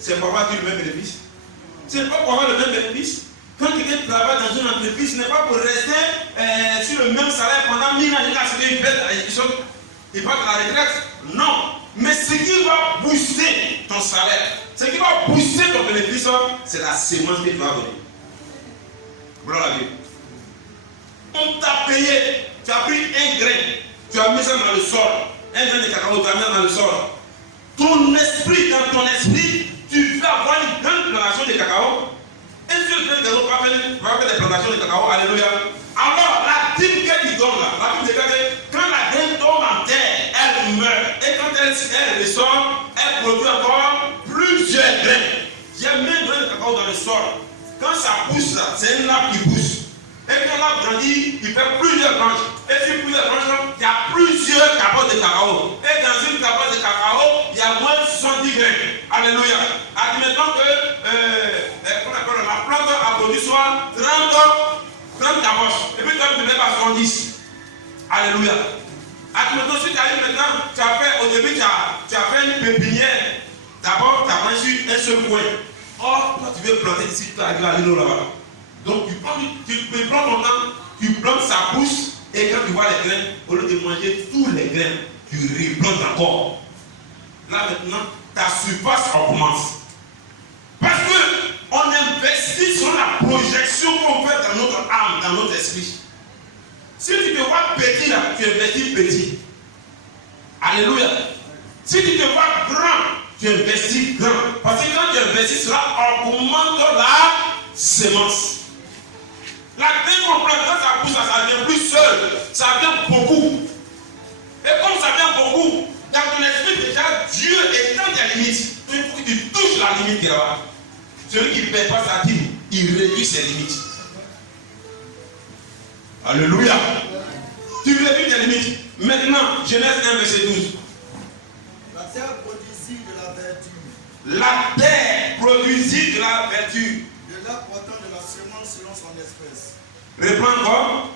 c'est pour avoir le même bénéfice? C'est pas pour avoir le même bénéfice. Quand quelqu'un travaille dans une entreprise, ce n'est pas pour rester sur le même salaire pendant 1000 ans. Il va à la retraite. Non. Mais ce qui va booster ton salaire, ce qui va booster ton bénéfice, c'est la semence que tu vas donner. Gloire à Dieu. On t'a payé. Tu as pris un grain. Tu as mis ça dans le sol. Un grain de cacao, tu as mis ça dans le sol. Ton esprit, dans ton esprit, tu vas avoir une grande plantation de cacao. Un seul grain de cacao va Alléluia. Alors, la dîme qu'il donne là, la Bible déclare que quand la graine tombe en terre, elle meurt. Et quand elle ressort, elle produit encore plusieurs graines. Il y a même graines de cacao dans le sol. Quand ça pousse là, c'est une arbre qui pousse. Et quand l'arbre grandit, il fait plusieurs branches. Et sur plusieurs branches, il y a plusieurs capotes de cacao. Et dans une capote de cacao, il y a moins de 70 graines. Alléluia. Admettons que la plante a produit soit 30 capotes. Et puis toi, tu n'es pas 70. Alléluia. Admettons, si tu arrives maintenant, au début, tu as fait une pépinière. D'abord, tu as branché un seul point. Or, toi, tu veux planter ici, tu arrives à l'îlot là-bas. Donc, tu prends ton temps, tu plantes, ça pousse, et quand tu vois les graines, au lieu de manger tous les graines, tu replantes encore. Là maintenant, ta surface augmente. Parce qu'on investit sur la projection qu'on fait dans notre âme, dans notre esprit. Si tu te vois petit là, tu investis petit. Alléluia. Si tu te vois grand, tu investis grand. Parce que quand tu investis, cela augmente la semence. La graine qu'on plante, quand ça pousse, ça devient plus seul. Ça vient beaucoup. Et comme ça vient beaucoup, dans ton esprit déjà, Dieu étend tes limites. Il faut que tu touches la limite qui est là-bas. Celui qui ne paie pas sa dîme, il réduit ses limites. Alléluia. Tu réduis tes limites. Maintenant, Genèse 1, verset 12. La terre produisit de la verdure. La terre produisit de la verdure. De l'arbre portant de la semence selon son espèce. Reprends encore.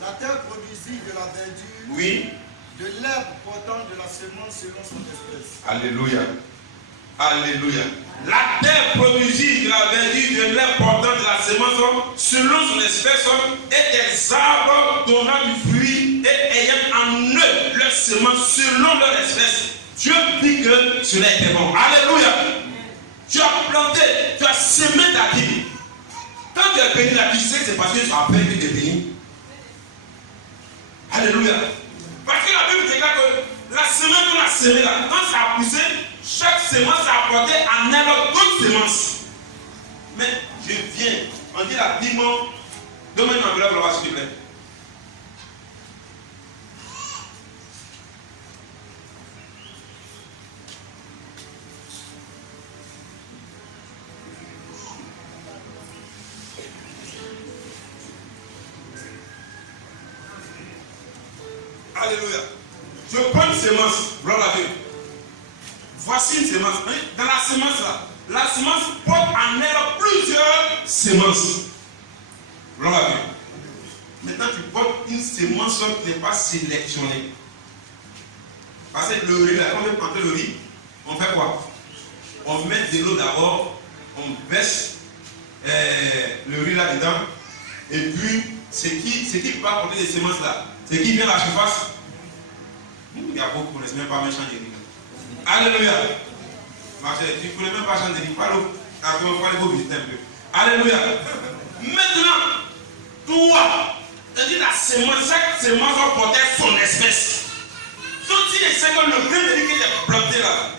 La terre produisit de la verdure. Oui. De l'herbe portant de la semence selon son espèce. Alléluia. Alléluia. La terre produisit de la verdure, de l'herbe portant de la semence selon son espèce et des arbres donnant du fruit et ayant en eux leur semence selon leur espèce. Dieu dit que cela était bon. Alléluia. Tu as planté, tu as semé ta vie. Quand tu es béni là, tu sais que c'est parce que tu as fait que tu es béni. Alléluia. Parce que la Bible déclare que la semence qu'on a semée là, quand ça a poussé, chaque semence a apporté en elle d'autres semences. Mais je viens, on dit la dimanche, donne-moi une enveloppe là-bas s'il te plaît. Alléluia. Je prends une semence, voilà la Bible. Voici une semence. Dans la semence là, la semence porte en elle plusieurs semences. Voilà la Bible. Maintenant tu portes une semence qui n'est pas sélectionnée. Parce que le riz là, quand on veut planter le riz, on fait quoi? On met de l'eau d'abord, on baisse le riz là dedans, et puis ce qui va porter des semences là, ce qui vient à la surface, il y a beaucoup qui ne connaissent même pas méchant de riz. Alléluia. Ma chère, tu ne connais même pas chanter, dis pas l'eau. Après, on va aller visiter un peu. Alléluia. Maintenant, toi, tu dis la semence, chaque semence va porter son espèce. Donc, si les 5 ans, le grain de riz qui est planté là,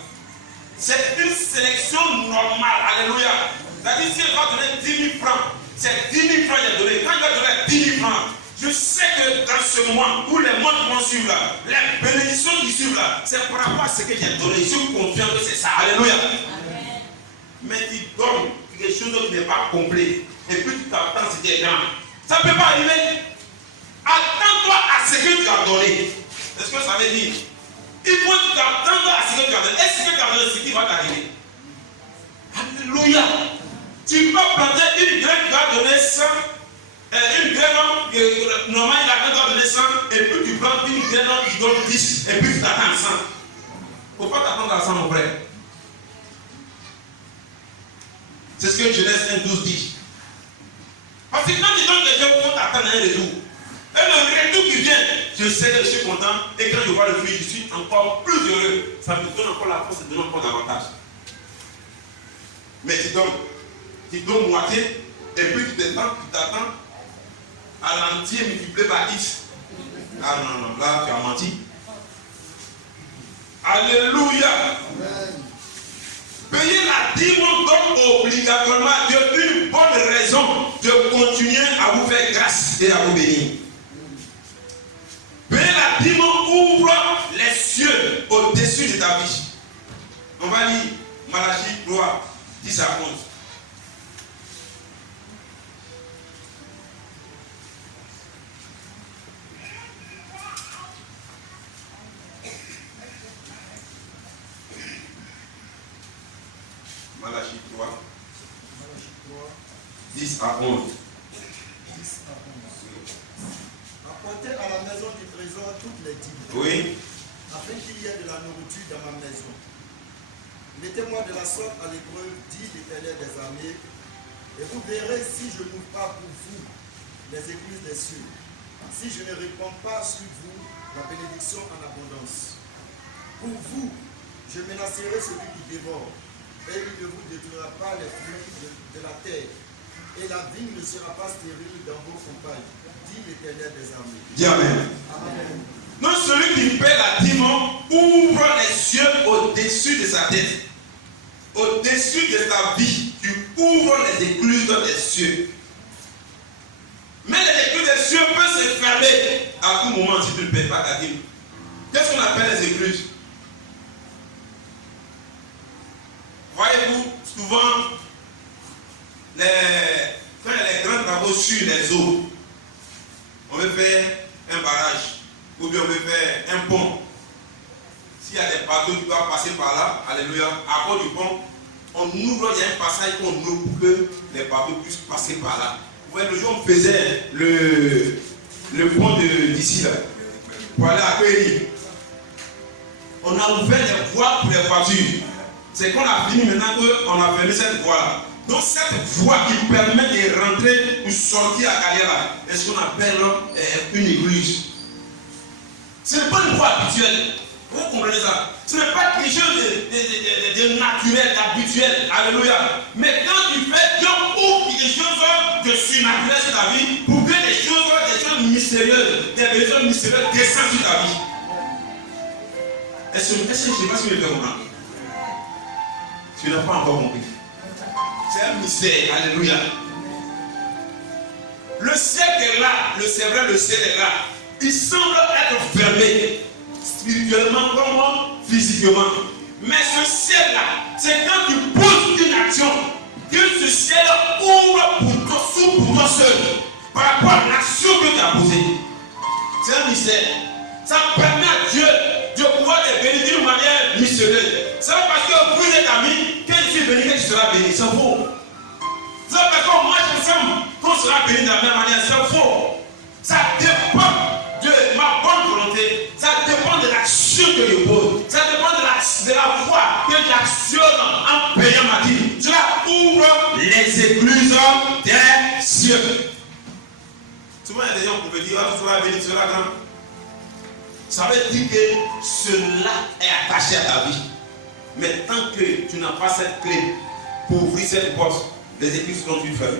c'est une sélection normale. Alléluia. C'est-à-dire, si elle va donner 10 000 francs, c'est 10 000 francs qu'il a donné. Quand il va donner 10 000 francs, je sais que dans ce mois, où les mois qui vont suivre là, les bénédictions qui suivent là, c'est par rapport à ce que j'ai donné. Je suis confiant que c'est ça. Alléluia. Amen. Mais tu donnes quelque chose qui n'est pas complet. Et puis tu t'attends ce qui est grand. Ça ne peut pas arriver. Attends-toi à ce que tu as donné. Est-ce que ça veut dire? Il faut que tu t'attendes à ce que tu as donné. Est-ce que tu as donné ce qui va t'arriver? Alléluia. Tu peux planter une graine qui va donner 100. Une graine, normalement, la graine doit donner 100, et puis tu plantes une graine qui donne 10, et puis tu t'attends à 100. Il ne faut pas t'attendre à 100, mon frère. C'est ce que Genèse 1:12 dit. Parce que quand tu donnes des gens, on t'attend à un retour. Et le retour qui vient, je sais que je suis content, et quand je vois le fruit, je suis encore plus heureux. Ça me donne encore la force, ça me donne encore davantage. Mais tu donnes moitié, et puis tu t'attends. À l'entier multiplié par 10. Ah non, là tu as menti. Alléluia. Payer la la dîme donne obligatoirement une bonne raison de continuer à vous faire grâce et à vous bénir. Payer la dîme ouvre les cieux au-dessus de ta vie. On va lire Malachie 3, 10 à 11. Malachie 3, 10 à 11. Apportez à la maison du trésor toutes les dîmes, Oui. afin qu'il y ait de la nourriture dans ma maison. Mettez-moi de la sorte à l'épreuve, dit l'Éternel des armées, et vous verrez si je n'ouvre pas pour vous les écluses des cieux, si je ne répands pas sur vous la bénédiction en abondance. Pour vous, je menacerai celui qui dévore, et il ne vous détruira pas les fruits de la terre, et la vigne ne sera pas stérile dans vos campagnes, dit l'Éternel des armées. Dis Amen. Amen. Donc celui qui paie la dîme ouvre les cieux au-dessus de sa tête. Au-dessus de ta vie, tu ouvres les écluses des cieux. Mais les écluses des cieux peuvent se fermer à tout moment si tu ne paies pas ta dîme. Qu'est-ce qu'on appelle les écluses? Voyez-vous, souvent, quand il y a les grands travaux sur les eaux, on veut faire un barrage, ou bien on veut faire un pont. S'il y a des bateaux qui doivent passer par là, alléluia, à cause du pont, on ouvre, il y a un passage qu'on ouvre pour que les bateaux puissent passer par là. Vous voyez, le jour où on faisait le pont d'ici là, pour aller à Péry, on a ouvert les voies pour les voitures. C'est qu'on a fini maintenant qu'on a fermé cette voie-là. Donc cette voie qui permet de rentrer ou sortir à Galiara, est ce qu'on appelle une église. Ce n'est pas une voie habituelle. Vous comprenez ça? Ce n'est pas quelque chose de naturel, d'habituel. Alléluia. Mais quand tu fais, Dieu ouvre quelque chose de surnaturel sur ta vie pour que des choses mystérieuses, des besoins mystérieux descendent sur ta vie. Est-ce que je ne sais pas si je le comprends? Tu n'as pas encore compris. C'est un mystère. Alléluia. Le ciel est là. C'est vrai, le ciel est là. Il semble être fermé. Spirituellement comme physiquement. Mais ce ciel-là, c'est quand tu poses une action que ce ciel ouvre pour toi seul. Par rapport à l'action que tu as posée. C'est un mystère. Ça permet à Dieu de pouvoir te bénir d'une manière mystérieuse. C'est pas parce que vous êtes amis que je suis béni que tu seras béni. C'est faux. C'est pas parce qu'on marche ensemble qu'on sera béni de la même manière. C'est faux. Ça dépend de ma bonne volonté. Ça dépend de l'action que je pose. Ça dépend de la foi que j'actionne en payant ma dîme. Cela ouvre les écluses des cieux. Souvent, il y a des gens qui peuvent dire, tu seras béni, tu seras grand. Ça veut dire que cela est attaché à ta vie. Mais tant que tu n'as pas cette clé pour ouvrir cette porte, les écluses seront plus fermées.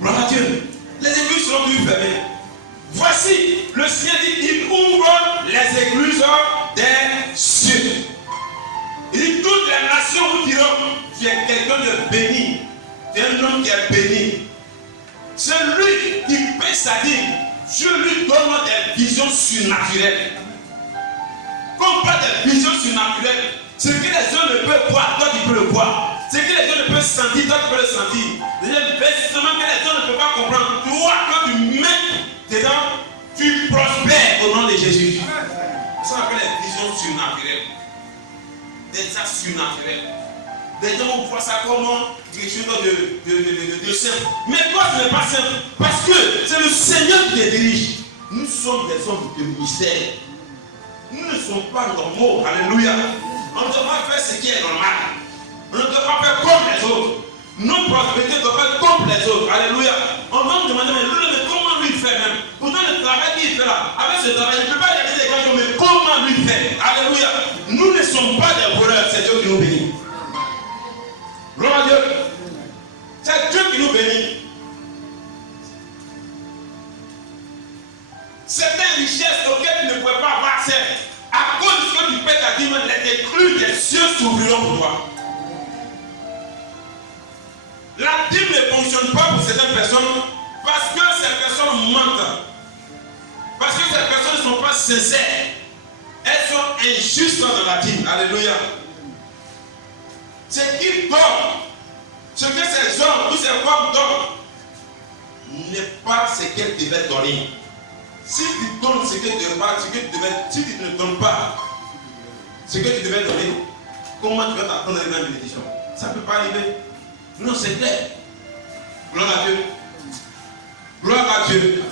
Gloire à Dieu. Les écluses seront plus fermées. Voici, le Seigneur dit, il ouvre les écluses des cieux. Il dit, toutes les nations vous diront, tu es quelqu'un de béni. Tu es un homme qui est béni. Celui qui paie sa dîme, Dieu lui donne des visions surnaturelles. Comme pas des visions surnaturelles, ce que les gens ne peuvent voir, toi tu peux le voir. Ce que les gens ne peuvent sentir, toi tu peux le sentir. L'investissement que les gens ne peuvent pas comprendre, toi quand tu mets dedans, tu prospères au nom de Jésus. Ça s'appelle les visions surnaturelles. Des actes surnaturels. Des gens vont voir ça comme quelque chose de simple. Mais toi, ce n'est pas simple. Parce que c'est le Seigneur qui les dirige. Nous sommes des hommes de mystère. Nous ne sommes pas normaux. Alléluia. On ne doit pas faire ce qui est normal. On ne doit pas faire comme les autres. Nos prospérités doivent faire comme les autres. Alléluia. On va me demander, mais comment lui fait même? Pourtant, le travail qu'il fait là, avec ce travail, il ne peut pas y aller des gens, mais comment lui fait? Alléluia. Nous ne sommes pas des voleurs, c'est Dieu qui nous bénit. Gloire à Dieu. C'est Dieu qui nous bénit. Certaines richesses auxquelles tu ne pouvais pas avoir accès, à cause de ce que tu paies ta dîme, les écluses des cieux s'ouvriront pour toi. La dîme ne fonctionne pas pour certaines personnes parce que ces personnes mentent. Parce que ces personnes ne sont pas sincères. Elles sont injustes dans la dîme. Alléluia. Ce qu'ils donnent, ce que ces hommes ou ces femmes donnent, n'est pas ce qu'elles devaient donner. Si tu donnes ce que tu devais, si tu ne donnes pas ce que tu devais donner, comment tu vas t'attendre à une bénédiction? Ça ne peut pas arriver. Non, c'est clair. Gloire à Dieu. Gloire à Dieu.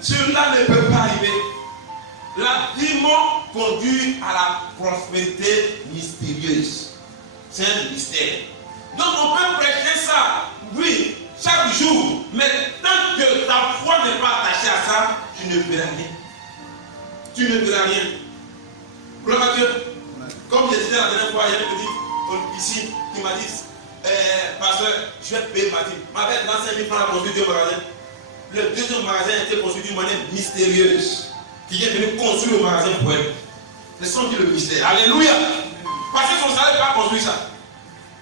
Cela ne peut pas arriver. La dîme conduit à la prospérité mystérieuse. C'est un mystère. Donc on peut prêcher ça, oui, chaque jour. Mais tant que ta foi n'est pas attachée à ça, tu ne verras rien. Tu ne verras rien. Gloire à Dieu. Comme je disais la dernière fois, il y a une petite ici qui m'a dit, pasteur, je vais te payer ma dîme. Ma bête, dans 5 000 francs, a construit 2 magasins. Le deuxième magasin a été construit d'une manière mystérieuse. Qui est venu construire le magasin pour elle. C'est son Dieu le mystère. Alléluia. Parce que son salaire n'a pas construit ça.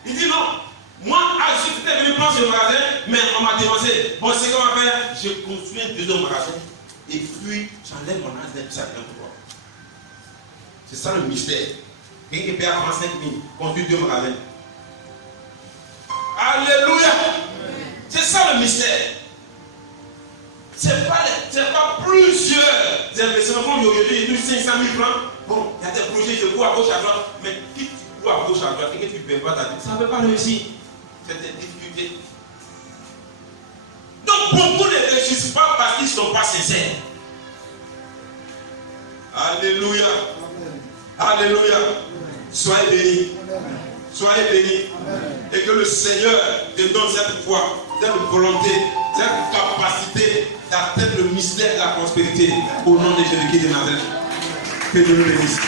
Il dit non. Moi, je suis venu prendre ce magasin, mais on m'a dévancé. Bon, c'est qu'on va faire. Je construis un deuxième magasin. Et puis, j'enlève mon âge et ça vient pour toi. C'est ça le mystère. Quelqu'un qui paye à 35 000, construit 2 magasins. Alléluia. C'est ça le mystère. C'est pas plusieurs investissements comme aujourd'hui, il y a 500 000 francs. Bon, il y a des projets, je cours à gauche, à droite, mais qui tu cours à gauche, à droite, et que tu ne payes pas ta vie, ça ne peut pas réussir. C'est des difficultés. Donc, beaucoup ne réussissent pas parce qu'ils ne sont pas sincères. Alléluia. Alléluia. Soyez bénis. Soyez bénis. Et que le Seigneur te donne cette foi, cette volonté, cette capacité d'atteindre le mystère de la prospérité au nom de Jésus-Christ de Nazareth. Que Dieu nous bénisse.